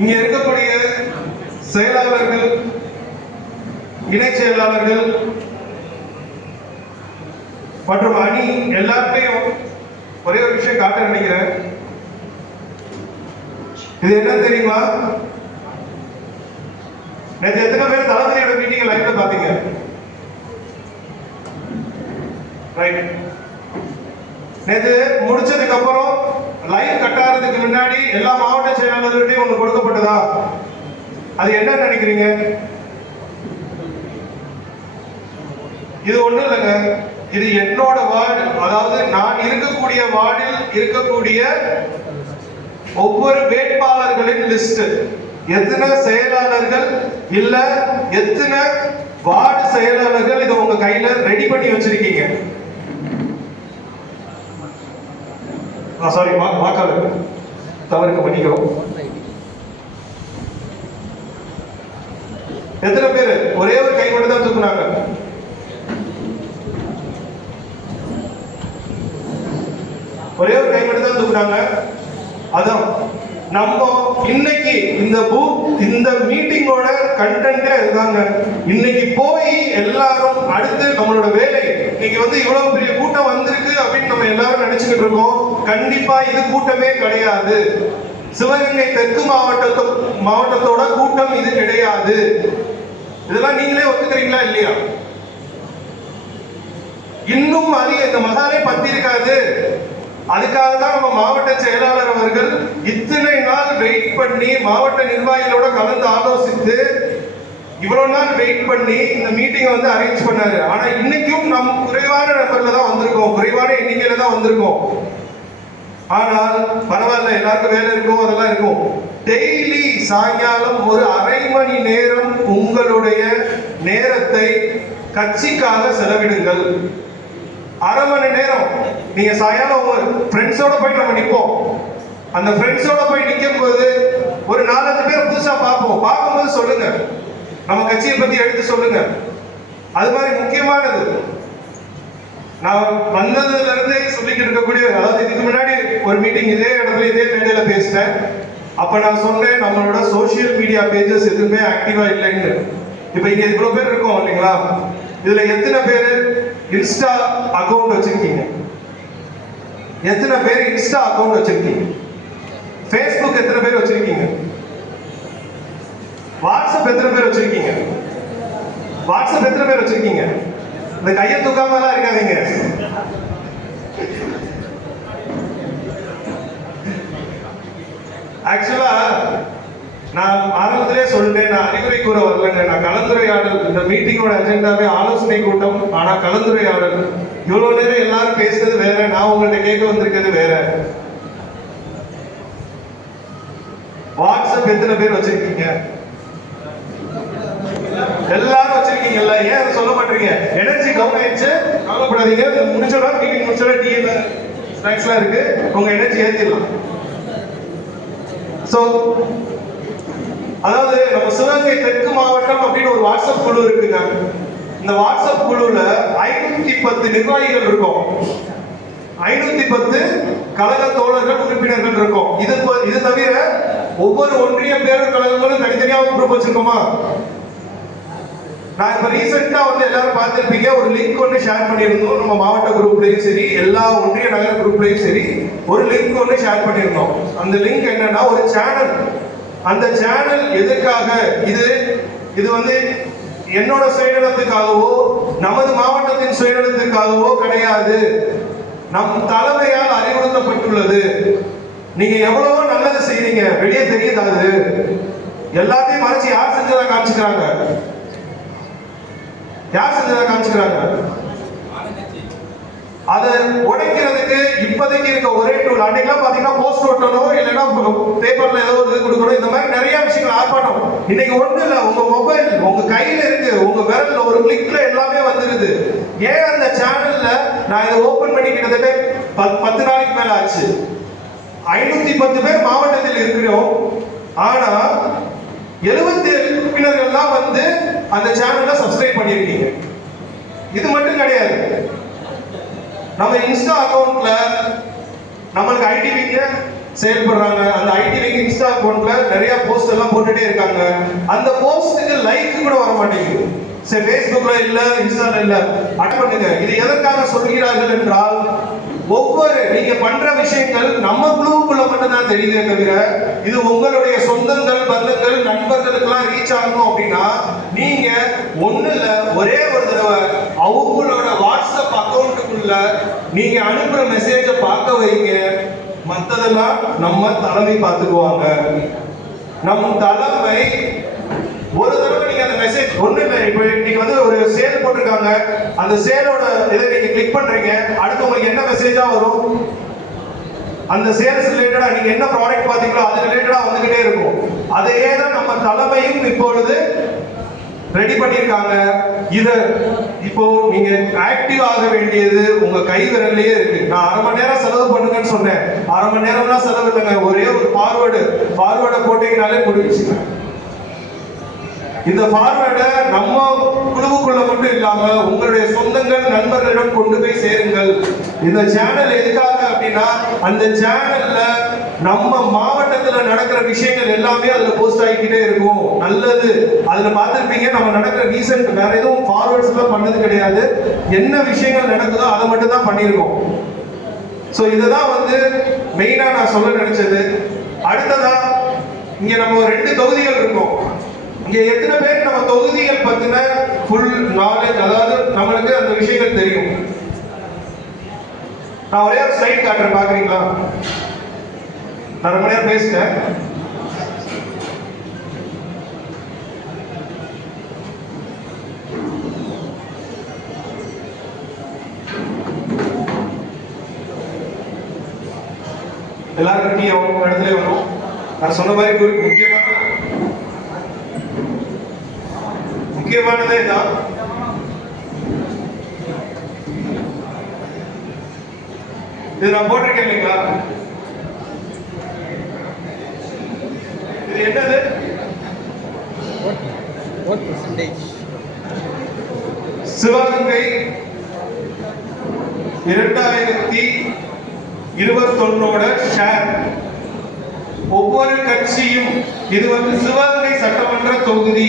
இங்க இருக்கக்கூடிய செயலாளர்கள், இணை செயலாளர்கள் மற்றும் அணி எல்லாத்தையும் ஒரே ஒரு விஷயம் காட்ட நினைக்கிறேன். இது என்ன தெரியுமா? நேற்று எத்தனை பேர் தளபதியோட மீட்டிங் லைவ்ல பாத்தீங்க? ரைட். நேற்று முடிச்சதுக்கு அப்புறம் லைவ் கட் ஆகிறதுக்கு முன்னாடி எல்லா மாவட்ட செயலாளர்களையும் ஒன்று கொடுக்கப்பட்டதா? அது என்ன நினைக்கிறீங்க? இது ஒண்ணும் இல்லைங்க. இது என்னோட வார்டு. அதாவது நான் இருக்கக்கூடிய வார்டில் இருக்கக்கூடிய ஒவ்வொரு வேட்பாளர்களின் லிஸ்ட். எத்தனை செயலாளர்கள் இல்ல எத்தனை வார்டு செயலாளர்கள் இதை உங்க கையில ரெடி பண்ணி வச்சிருக்கீங்க? சாரி, வாக்காளர் தவறுக்கு மன்னிக்கிறோம். எத்தனை பேர்? ஒரே ஒரு கை மட்டும் தான் தூக்குனாங்க. ஒரே ஒரு கை மட்டும் தான் தூக்குனாங்க. அதான் நம்ம இன்னைக்கு இந்த மீட்டிங்கோட கண்டென்ட்டே இதுதாங்க. இன்னைக்கு போய் எல்லாரும் அடுத்து நம்மளோட வேலை, இன்னைக்கு இவ்வளவு பெரிய கூட்டம் வந்திருக்கு அப்படின்னு நம்ம எல்லாரும் நினைச்சுக்கிட்டு இருக்கோம். கண்டிப்பா இது கூட்டமே கிடையாது. சிவகங்கை தெற்கு மாவட்டத்தோட கூட்டம் இது கிடையாது. இதெல்லாம் நீங்களே ஒத்துக்கிறீங்களா இல்லையா? இன்னும் அதிக இந்த மசாலே பத்தி இருக்காது. அதுக்காக தான் நம்ம மாவட்ட செயலாளர் அவர்கள் இத்தனை நாள் வெயிட் பண்ணி மாவட்ட நிர்வாகிகளோட கலந்து ஆலோசித்து இவ்வளவு நாள் வெயிட் பண்ணி இந்த மீட்டிங்கை அரேஞ்ச் பண்ணாரு. ஆனா இன்னைக்கும் நம்ம குறைவான நம்பர்ல தான் வந்திருக்கோம், குறைவான எண்ணிக்கையில தான் வந்திருக்கோம். ஆனால் பரவாயில்ல, எல்லாருக்கும் வேலை இருக்கும், அதெல்லாம் இருக்கும். டெய்லி சாயங்காலம் ஒரு அரை மணி நேரம் உங்களுடைய நேரத்தை கட்சிக்காக செலவிடுங்கள். அரை மணி நேரம் நீங்க சாயங்காலம் உங்க ஃப்ரெண்ட்ஸோட போய் நம்ம நிற்போம். அந்த ஃப்ரெண்ட்ஸோட போய் நிற்கும் போது ஒரு 4-5 பேர் புதுசா பார்ப்போம். பார்க்கும்போது சொல்லுங்க, நம்ம கட்சியை பத்தி எடுத்து சொல்லுங்க. அது மாதிரி முக்கியமானது, நான் வந்ததுல இருந்து சொல்லிக்கிட்டு இருக்கக்கூடிய, அதாவது இதுக்கு முன்னாடி ஒரு மீட்டிங் இதே இடத்துல இதே மேடையில பேசிட்டேன். அப்ப நான் சொன்னேன் நம்மளோட சோசியல் மீடியா பேஜஸ் எதுவுமே ஆக்டிவா இல்லைன்னு. இப்ப இங்க இவ்வளவு பேர் இருக்கோம் இல்லைங்களா? இதுல எத்தனை பேர் இன்ஸ்டா அக்கவுண்ட் வச்சிருக்கீங்க? எத்தனை பேர் இன்ஸ்டா அக்கவுண்ட் வச்சிருக்கீங்க? ஃபேஸ்புக் எத்தனை பேர் வச்சிருக்கீங்க? வாட்ஸ்அப் எத்தனை பேர் வச்சிருக்கீங்க? வாட்ஸ்அப் எத்தனை பேர் வச்சிருக்கீங்க? இந்த கையை தூக்காம எல்லாம் இருக்காதீங்க. ஆக்சுவலா நான் ஆரம்பத்திலே சொல்லிட்டேன், நான் அறிவுரை கூற வரலங்க. நான் கலந்துரையாடல், இந்த மீட்டிங்கோட அஜெண்டாவே ஆலோசனை கூட்டம். ஆனா கலந்துரையாடல், இவ்வளவு நேரம் எல்லாரும் பேசுறது வேற, நான் உங்கள்கிட்ட கேட்க வந்திருக்கிறது வேற. வாட்ஸ்அப் எத்தனை பேர் வச்சிருக்கீங்க? எல்லாரும் வச்சிருக்கீங்கல்ல, ஏன் அதை சொல்ல மாட்டீங்க? எனர்ஜி கவுன் ஆயிடுச்சு, கவலைப்படாதீங்க. முடிச்சோட மீட்டிங் முடிச்சோட டீ ஸ்நாக்ஸ்லாம் இருக்கு, உங்க எனர்ஜி ஏற்றிடலாம். ஸோ அதாவது நம்ம சிவகங்கை தெற்கு மாவட்டம் அப்படின்னு ஒரு வாட்ஸ்அப் குழு இருக்குங்க. இந்த வாட்ஸ்அப் குழுல 510 நிர்வாகிகள் இருக்கும், 510 கழக தோழர்கள் உறுப்பினர்கள் இருக்கும். இது தவிர ஒவ்வொரு ஒன்றிய பேரூர் கழகங்களும் தனித்தனியா குரூப் வச்சிருக்கோமா? நான் இப்ப ரீசெண்டா எல்லாரும் பார்த்திருப்பீங்க, ஒரு லிங்க் ஒன்று ஷேர் பண்ணியிருந்தோம். நம்ம மாவட்ட குரூப்லயும் சரி, எல்லா ஒன்றிய நகர குரூப்லயும் சரி, ஒரு லிங்க் ஒன்று ஷேர் பண்ணியிருந்தோம். அந்த லிங்க் என்னன்னா ஒரு சேனல். அந்த சேனல் எதுக்காக? இது என்னோட சுயநலத்துக்காகவோ நமது மாவட்டத்தின் சுயநலத்துக்காகவோ கிடையாது. நம் தலைமையால் அறிவுறுத்தப்பட்டுள்ளது. நீங்க எவ்வளவோ நல்லது செய்றீங்க, வெளியே தெரியுது. எல்லாத்தையும் மறைச்சு யார் செஞ்சதா காமிச்சுக்கிறாங்க? யார் செஞ்சதா காமிச்சுக்கிறாங்க? அதை உடைக்கிறதுக்கு இப்போதைக்கு இருக்க ஒரே டூல், அன்னைக்கெல்லாம் பாத்தீங்கன்னா போஸ்ட் ஒட்டணும், இல்லைன்னா பேப்பர்ல ஏதோ ஒரு இது கொடுக்கணும், இந்த மாதிரி நிறைய விஷயங்கள் ஆர்ப்பாட்டம். இன்னைக்கு ஒண்ணு இல்ல, உங்க மொபைல் உங்க கையில இருக்கு, உங்க விரல்ல ஒரு கிளிக்ல எல்லாமே வந்துருது. ஏன் அந்த சேனல்ல நான் இதை ஓபன் பண்ணி கிட்டத்தட்ட 10 நாளைக்கு மேல ஆச்சு. 510 பேர் மாவட்டத்தில் இருக்கிறோம். ஆனா 77 உறுப்பினர்கள் தான் அந்த சேனலை சப்ஸ்கிரைப் பண்ணிருக்கீங்க. இது மட்டும் கிடையாது, நம்ம இன்ஸ்டா அக்கவுண்ட்ல நம்மளுக்கு ஐடி விங்க செயல்படுறாங்க. அந்த ஐடி விங் இன்ஸ்டா அக்கவுண்ட்ல நிறைய போஸ்ட் எல்லாம் போட்டுட்டே இருக்காங்க. அந்த போஸ்ட்டுக்கு லைக் கூட வர மாட்டேங்குது. சரி, ஃபேஸ்புக்ல இல்ல, இன்ஸ்டால இல்ல, அட் பண்ணுங்க. இது எதற்காக சொல்கிறார்கள் என்றால், ஒவ்வொரு நீங்க பண்ற விஷயங்கள் நம்ம குழுவுக்குள்ள மட்டும் தான் தெரியுதே தவிர, இது உங்களுடைய சொந்தங்கள், பந்தங்கள், நண்பர்களுக்கெல்லாம் ரீச் ஆகணும் அப்படின்னா நீங்க ஒண்ணு இல்ல, ஒரே ஒரு தடவை அவங்களோட வாட்ஸ்அப் அக்கௌண்ட்டுக்குள்ள நீங்க அனுப்புற மெசேஜை பார்க்க வைங்க. மற்றதெல்லாம் நம்ம தலைமை பார்த்துக்குவாங்க. நம் தலைமை ஒரு தடவை நீங்க அந்த மெசேஜ் ஒண்ணு இல்லை, இப்போ நீங்க ஒரு சேல் போட்டிருக்காங்க, அந்த சேலோட இதை நீங்க கிளிக் பண்றீங்க, அடுத்து உங்களுக்கு என்ன மெசேஜா வரும்? அந்த சேல்ஸ் ரிலேட்டடா நீங்க என்ன ப்ராடக்ட் பாத்தீங்களோ அது ரிலேட்டடா வந்துகிட்டே இருக்கும். அதையே தான் நம்ம தலைமையும் இப்பொழுது ரெடி பண்ணியிருக்காங்க. இதை இப்போ நீங்க ஆக்டிவ் ஆக வேண்டியது உங்க கை விரல்லையே இருக்கு. நான் அரை மணி நேரம் செலவு பண்ணுங்கன்னு சொன்னேன். அரை மணி நேரம்லாம் செலவு இல்லைங்க. ஒரே ஒரு ஃபார்வேர்டை போட்டீங்கனாலே முடிச்சு. இந்த ஃபார்வேர்டை நம்ம குழுவுக்குள்ள மட்டும் இல்லாம உங்களுடைய சொந்தங்கள் நண்பர்களிடம் கொண்டு போய் சேருங்கள். இந்த சேனல் எதுக்காக அப்படின்னா, அந்த சேனல்ல நம்ம மாவட்டத்துல நடக்கிற விஷயங்கள் எல்லாமே அதுல போஸ்ட் ஆகிக்கிட்டே இருக்கும். நல்லது, அதுல பார்த்திருப்பீங்க, நம்ம நடக்கிற ரீசெண்ட் வேற எதுவும் ஃபார்வர்ட்ஸ் எல்லாம் பண்ணது கிடையாது. என்ன விஷயங்கள் நடக்குதோ அதை மட்டும் தான் பண்ணியிருக்கோம். ஸோ இதுதான் மெயினா நான் சொல்ல நினைச்சது. அடுத்ததா இங்க நம்ம 2 தொகுதிகள் இருக்கோம். இங்க எத்தனை பேர் நம்ம தொகுதிகள் பத்தின ஃபுல் நாலேஜ், அதாவது நம்மளுக்கு அந்த விஷயங்கள் தெரியும்? நான் ஒரே ஒரு ஸ்லைட் காட்டுறேன், பாக்குறீங்களா? நான் ரொம்ப நேரம் பேசிட்டேன். எல்லாரும் நீ அவங்க இடத்துல வரும். நான் சொன்ன மாதிரி முக்கியமானதே தான். இது நான் போட்டிருக்கேன் இல்லைங்களா? இது என்னது? சிவகங்கை 2021 ஷேர். ஒவ்வொரு கட்சியும் இது சிவகங்கை சட்டமன்ற தொகுதி.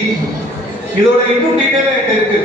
இதோட இன்னும் டீடைலா இருக்கு.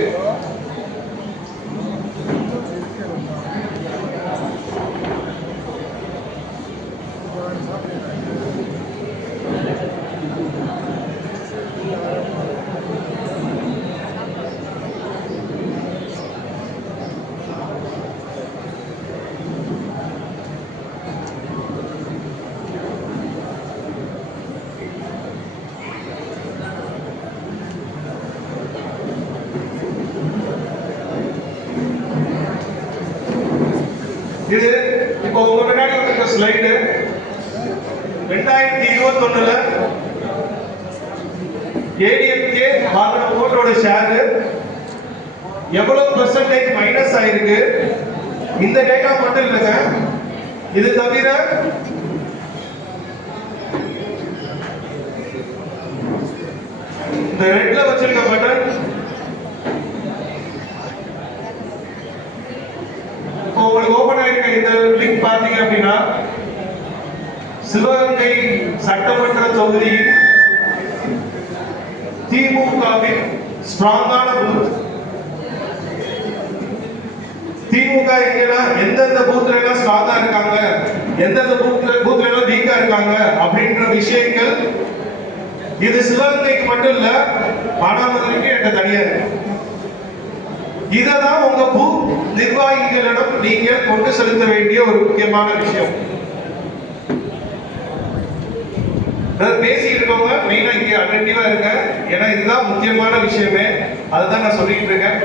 இது இப்போ உங்க முன்னாடி இருக்க ஸ்லைடு 2021ல ஏடிஎம்கே வாங்கின ஓட்டோட ஷேர் எவ்வளவு பெர்சன்டேஜ் மைனஸ் ஆயிருக்கு. இந்த டேட்டா மட்டும் இல்லைங்க, இது தவிர இந்த ரெட்ல வச்சிருக்க பட்டன் உங்களுக்கு ஓபன் ஆயிருக்க இந்த லிங்க் பாத்தீங்க அப்படின்னா, சிவகங்கை சட்டமன்ற தொகுதியில் திமுகவின் ஸ்ட்ராங்கான பூத். திமுக எங்கன்னா எந்தெந்த பூத்ல எல்லாம் ஸ்ட்ராங்கா இருக்காங்க, எந்தெந்த பூத்ல எல்லாம் வீக்கா இருக்காங்க அப்படின்ற விஷயங்கள் இது சிவகங்கைக்கு மட்டும் இல்ல, மானாமதுரைக்கு என்ற தனியா இருக்கு. இததான் உங்க பூத் நிர்வாகிகளிடம் நீங்க கொண்டு செலுத்த வேண்டிய ஒரு முக்கியமான விஷயம். பேசிட்டு இருக்கவங்க மெயினா இங்க அட்டென்டிவா இருங்க, ஏன்னா இதுதான் முக்கியமான விஷயமே. அதுதான் நான் சொல்லிட்டு இருக்கேன்.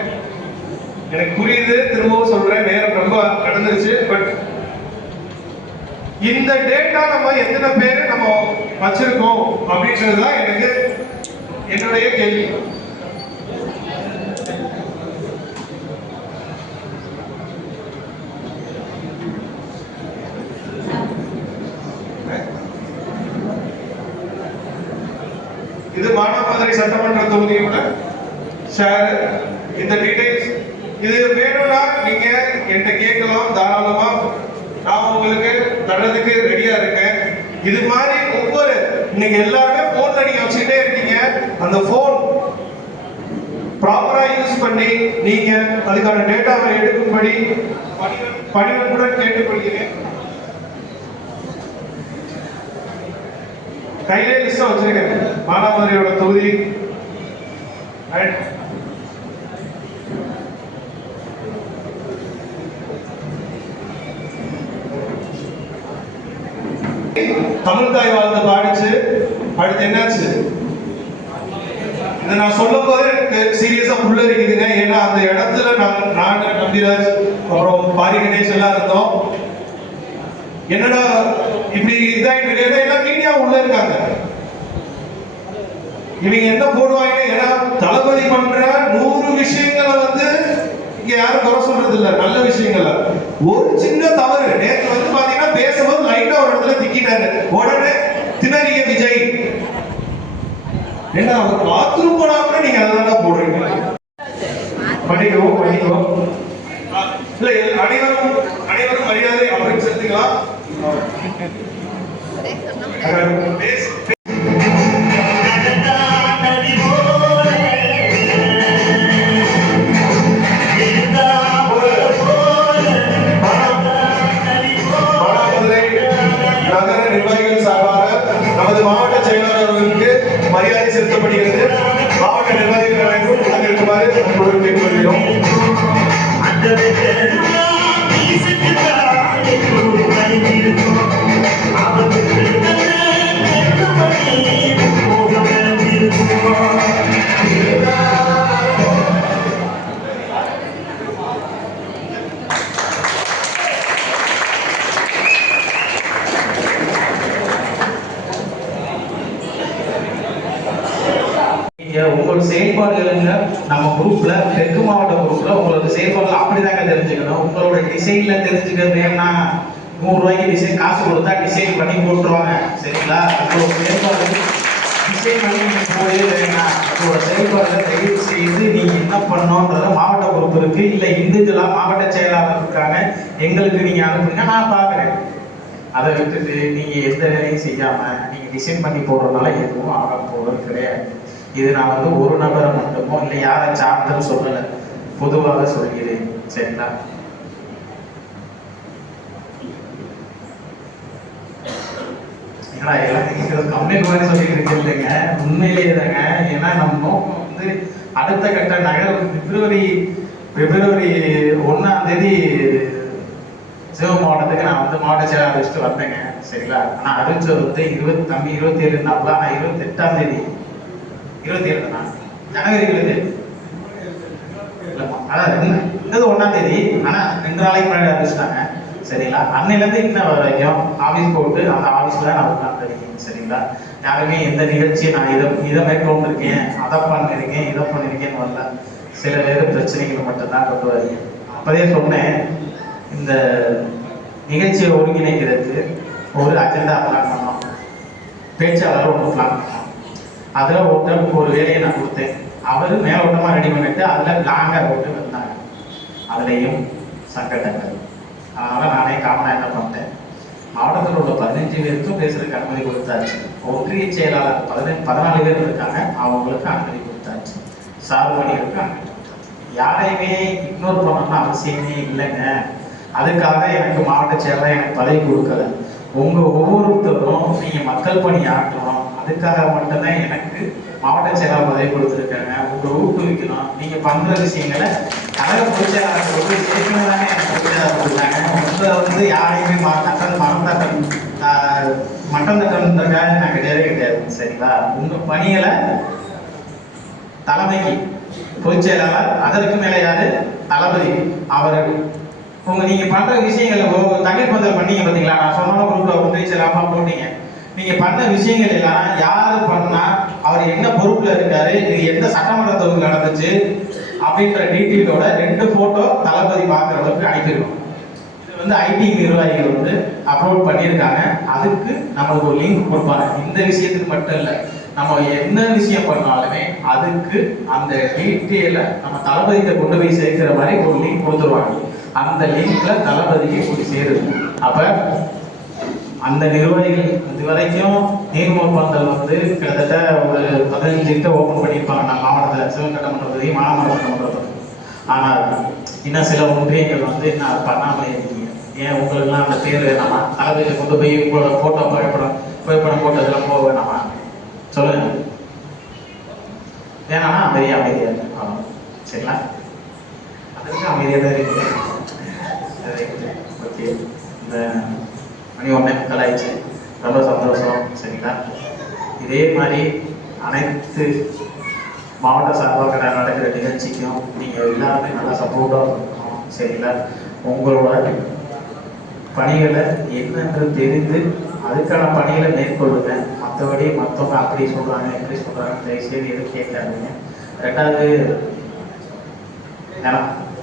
எனக்கு புரியுது, திரும்பவும் சொல்றேன், நேரம் ரொம்ப கடந்துருச்சு. பட் இந்த டேட்டா நம்ம எத்தனை பேர் நம்ம வச்சிருக்கோம் அப்படின்றதுதான் எனக்கு என்னுடைய கேள்வி. இது மானாமதுரை சட்டமன்ற தொகுதியோட ஷேர். இந்த டீடைல்ஸ் இது வேணும்னா நீங்க என்கிட்ட கேட்கலாம் தாராளமா. நான் உங்களுக்கு தரதுக்கு ரெடியா இருக்கேன். இது மாதிரி ஒவ்வொரு நீங்க எல்லாருமே போன்ல நீங்க வச்சுட்டே இருக்கீங்க. அந்த போன் ப்ராப்பரா யூஸ் பண்ணி நீங்க அதுக்கான டேட்டாவை எடுக்கும்படி பணிவன்புடன் கேட்டுக்கொள்கிறேன். கையிலே லிஸ்ட் வச்சிருக்கேன் மானாமதுரையோட தொகுதி. தமிழ் தாய் வாழ்ந்து பாடிச்சு. அடுத்து என்னாச்சு? இதை நான் சொல்லும் போது எனக்கு சீரியஸா உள்ள இருக்குதுங்க. ஏன்னா அந்த இடத்துல நான் நம்பிராஜ் அப்புறம் பாரி கணேஷ் எல்லாம் இருந்தோம். என்னடா இப்படி இதாயிட்டு எல்லாம் மீடியா உள்ள இருக்காங்க. இவங்க என்ன போடுவாங்க? ஏன்னா தளபதி பண்ற இல்ல, நல்ல விஷயங்கள்ல ஒரு சின்ன தவறு. நேற்று வந்து பாத்தீங்கன்னா பேசும்போது லைட்டா ஒரு இடத்துல திக்கிட்டாரு, உடனே திணறிய விஜய். என்ன அவர் பாத்ரூம் போனா கூட நீங்க அதான் போடுறீங்க. பண்ணிடுவோம் பண்ணிடுவோம். இல்ல அனைவரும் அனைவரும் மரியாதை அப்படின்னு சொல்லிக்கலாம். நகர நிர்வாகிகள் சார்பாக நமது மாவட்ட செயலாளர் அவர்களுக்கு மரியாதை செலுத்தப்படுகிறது. மாவட்ட நிர்வாகிகள் அனைவரும் உடனிருக்குமாறு அன்புடன் கேட்டுக்கொள்கிறோம். உங்களோட செயல்பாடுகளுங்க நம்ம குரூப்ல, தெற்கு மாவட்ட குரூப்ல உங்களோட செயல்பாடுகள் அப்படிதாங்க தெரிஞ்சுக்கணும். உங்களோட டிசைன்ல தெரிஞ்சுக்கிறது ஏன்னா 100 ரூபாய்க்கு டிசைன் காசு கொடுத்தா டிசைன் பண்ணி போட்டுருவாங்க, சரிங்களா? உங்களோட செயல்பாடு டிசைன் பண்ணி போய் வேணாம். உங்களோட செயல்பாடுகளை தயவு செய்து நீங்க என்ன பண்ணணும்ன்றத மாவட்ட குரூப் இருக்கு, இல்ல இந்துக்களா மாவட்ட செயலாளர் இருக்காங்க, எங்களுக்கு நீங்க அனுப்புங்க, நான் பாக்குறேன். அதை விட்டுட்டு நீங்க எந்த வேலையும் செய்யாம நீங்க டிசைன் பண்ணி போடுறதுனால எதுவும் ஆக போறது கிடையாது. இது நான் வந்து ஒரு நபரை மட்டுமோ இல்லை யாரை சார்ந்தன்னு சொல்லலை, பொதுவாக சொல்கிறேன், சரிங்களா? ஏன்னா எல்லாத்தையும் கம்ப்ளைண்ட் மாதிரி சொல்லிட்டு இருக்கு இல்லைங்க, உண்மையிலேயே தாங்க. ஏன்னா நம்ம நோக்கம் வந்து அடுத்த கட்ட நகர் பிப்ரவரி 1ஆம் தேதி சிவ மாவட்டத்துக்கு நான் வந்து மாவட்ட செயலாளர் வச்சுட்டு வந்தேங்க, சரிங்களா? ஆனால் அறிவிச்சது வந்து 27 நாள், ஆனால் 28ஆம் தேதி 27 தான் ஜனவரி 20 இல்லைம்மா, அதான் 1ஆம் தேதி, ஆனால் 2 நாளைக்கு முன்னாடி அறிவிச்சிட்டாங்க, சரிங்களா? அன்னையிலேருந்து இன்ன வரைக்கும் ஆஃபீஸ் போட்டு அந்த ஆஃபீஸில் நான் உட்காந்துருக்கேன், சரிங்களா? யாருமே எந்த நிகழ்ச்சியை நான் இதை மேற்கொண்டிருக்கேன், அதை பண்ணியிருக்கேன், இதை பண்ணியிருக்கேன்னு வரல. சில பேர் பிரச்சனைகள் மட்டும்தான் கொண்டு வரீங்க. அப்போதே சொன்னேன், இந்த நிகழ்ச்சியை ஒருங்கிணைக்கிறதுக்கு ஒரு அஜெண்டா பிளான் பண்ணோம், பேச்சாளர் ஒன்று பிளான் பண்ணோம். அதில் ஒரு வேலையை நான் கொடுத்தேன், அவர் மேலோட்டமாக ரெடி பண்ணிட்டு அதில் லாங்காக போட்டு வந்தாங்க, அதுலேயும் சங்கடங்கள். அதனால் நானே காமனாக என்ன பண்ணிட்டேன், மாவட்டத்தில் உள்ள 15 பேருக்கும் பேசுறதுக்கு அனுமதி கொடுத்தாச்சு. ஒன்றிய செயலாளர் 14 பேர் இருக்காங்க, அவங்களுக்கு அனுமதி கொடுத்தாச்சு. சார்பணிகளுக்கு அனுமதி கொடுத்தாச்சு. யாரையுமே இக்னோர் பண்ணணும்னு அவசியமே இல்லைங்க. அதுக்காக எனக்கு மாவட்ட செயலாளர் எனக்கு பதவி கொடுக்கல. ஒவ்வொருத்தரும் நீங்கள் மக்கள் பணி ஆற்றணும், அதுக்காக மட்டும்தான் எனக்கு மாவட்ட செயலாளர் பதவி கொடுத்துருக்காங்க. உங்களை ஊக்குவிக்கணும், நீங்கள் பண்ணுற விஷயங்களை கழக பொதுச் செயலாளர் வந்து ஏற்கனவே தானே எனக்கு பொதுச் செயலாளர் கொடுத்தாங்க. உங்களை வந்து யாரையுமே மட்டம் தட்டன்றதுக்காக நான் கிடையாது, சரிங்களா? உங்கள் பணிகளை தலைமைக்கு பொதுச் செயலாளர், அதற்கு மேலே யாரு தளபதி, அவர் நீங்க பண்ற விஷயங்கள் தகவல் பந்தல் பண்ணீங்க பார்த்தீங்களா? நான் சொன்ன குரூப்ல ஒன்றிய செயலாளர் போட்டீங்க. நீங்க பண்ண விஷயங்கள் எல்லாம் யாரு பண்ணா, அவர் என்ன பொறுப்புல இருக்காரு, இது எந்த சட்டமன்ற தொகுதி நடந்துச்சு அப்படின்ற டீட்டெயிலோட 2 போட்டோ தளபதி பார்க்குற அளவுக்கு அனுப்பிடுவோம். இது வந்து ஐடி நிர்வாகிகள் வந்து அப்லோட் பண்ணியிருக்காங்க. அதுக்கு நம்மளுக்கு ஒரு லிங்க் கொடுப்பாங்க. இந்த விஷயத்துக்கு மட்டும் இல்லை, நம்ம என்ன விஷயம் பண்ணாலுமே அதுக்கு அந்த டீட்டெயிலை நம்ம தளபதியை கொண்டு போய் சேர்க்கிற மாதிரி ஒரு லிங்க் கொடுத்துருவாங்க. அந்த லிங்க்ல தளபதிக்கு போய் சேருது. அப்ப அந்த நிர்வாகிகள் இதுவரைக்கும் நீர்மோர் பந்தல் வந்து கிட்டத்தட்ட ஒரு 15 கிட்ட ஓப்பன் பண்ணியிருப்பாங்க நம்ம மாவட்டத்தில், சிவகங்கை மன்றத்தையும் மாநகர மன்றத்தையும். ஆனால் இன்னும் சில ஒன்றியங்கள் வந்து இன்னும் அது பண்ணாமலே இருக்கீங்க. ஏன் உங்களுக்குலாம் அந்த பேர் வேணாமா? தளபதியை கொண்டு போய் உங்களோட போட்டோ புகைப்படம் போட்டதெல்லாம் போக வேணாமா? சொல்லுங்க. வேணாமா? அமைதியாக இருக்கும், சரிங்களா? அதுக்கு அமைதியாக தான் இருக்குது. ஓகே, இந்த மணி 1 ஆயிடுச்சு, ரொம்ப சந்தோஷம், சரிங்களா? இதே மாதிரி அனைத்து மாவட்ட சார்பாக நடக்கிற நிகழ்ச்சிக்கும் நீங்கள் எல்லாருமே நல்லா சப்போர்ட்டாக இருக்கணும், சரிங்களா? உங்களோட பணிகளை என்னென்று தெரிந்து அதுக்கான பணிகளை மேற்கொள்ளுங்க. மற்றபடி மற்றவங்க அப்படி சொல்கிறாங்க எப்படி சொல்கிறாங்க தயவுசெய்து எதுவும் கேட்காதுங்க. 2வது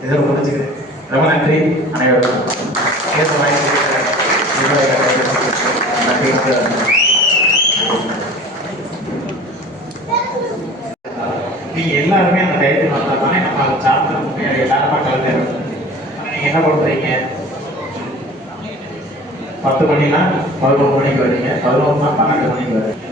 இதில் முடிச்சுக்கிறேன். ரொம்ப நன்றி அனைவருக்கும். கேட்ட வாய்ப்பு நன்றி. நீங்க எல்லாருமே அந்த டைத்துக்கு வந்தாலே நம்ம அதை சார்ந்த முன்னாடி எல்லாருமா கலந்து நீங்க என்ன பண்றீங்க? 10 மணினா 11 மணிக்கு வரீங்க, 11 12 மணிக்கு வரீங்க.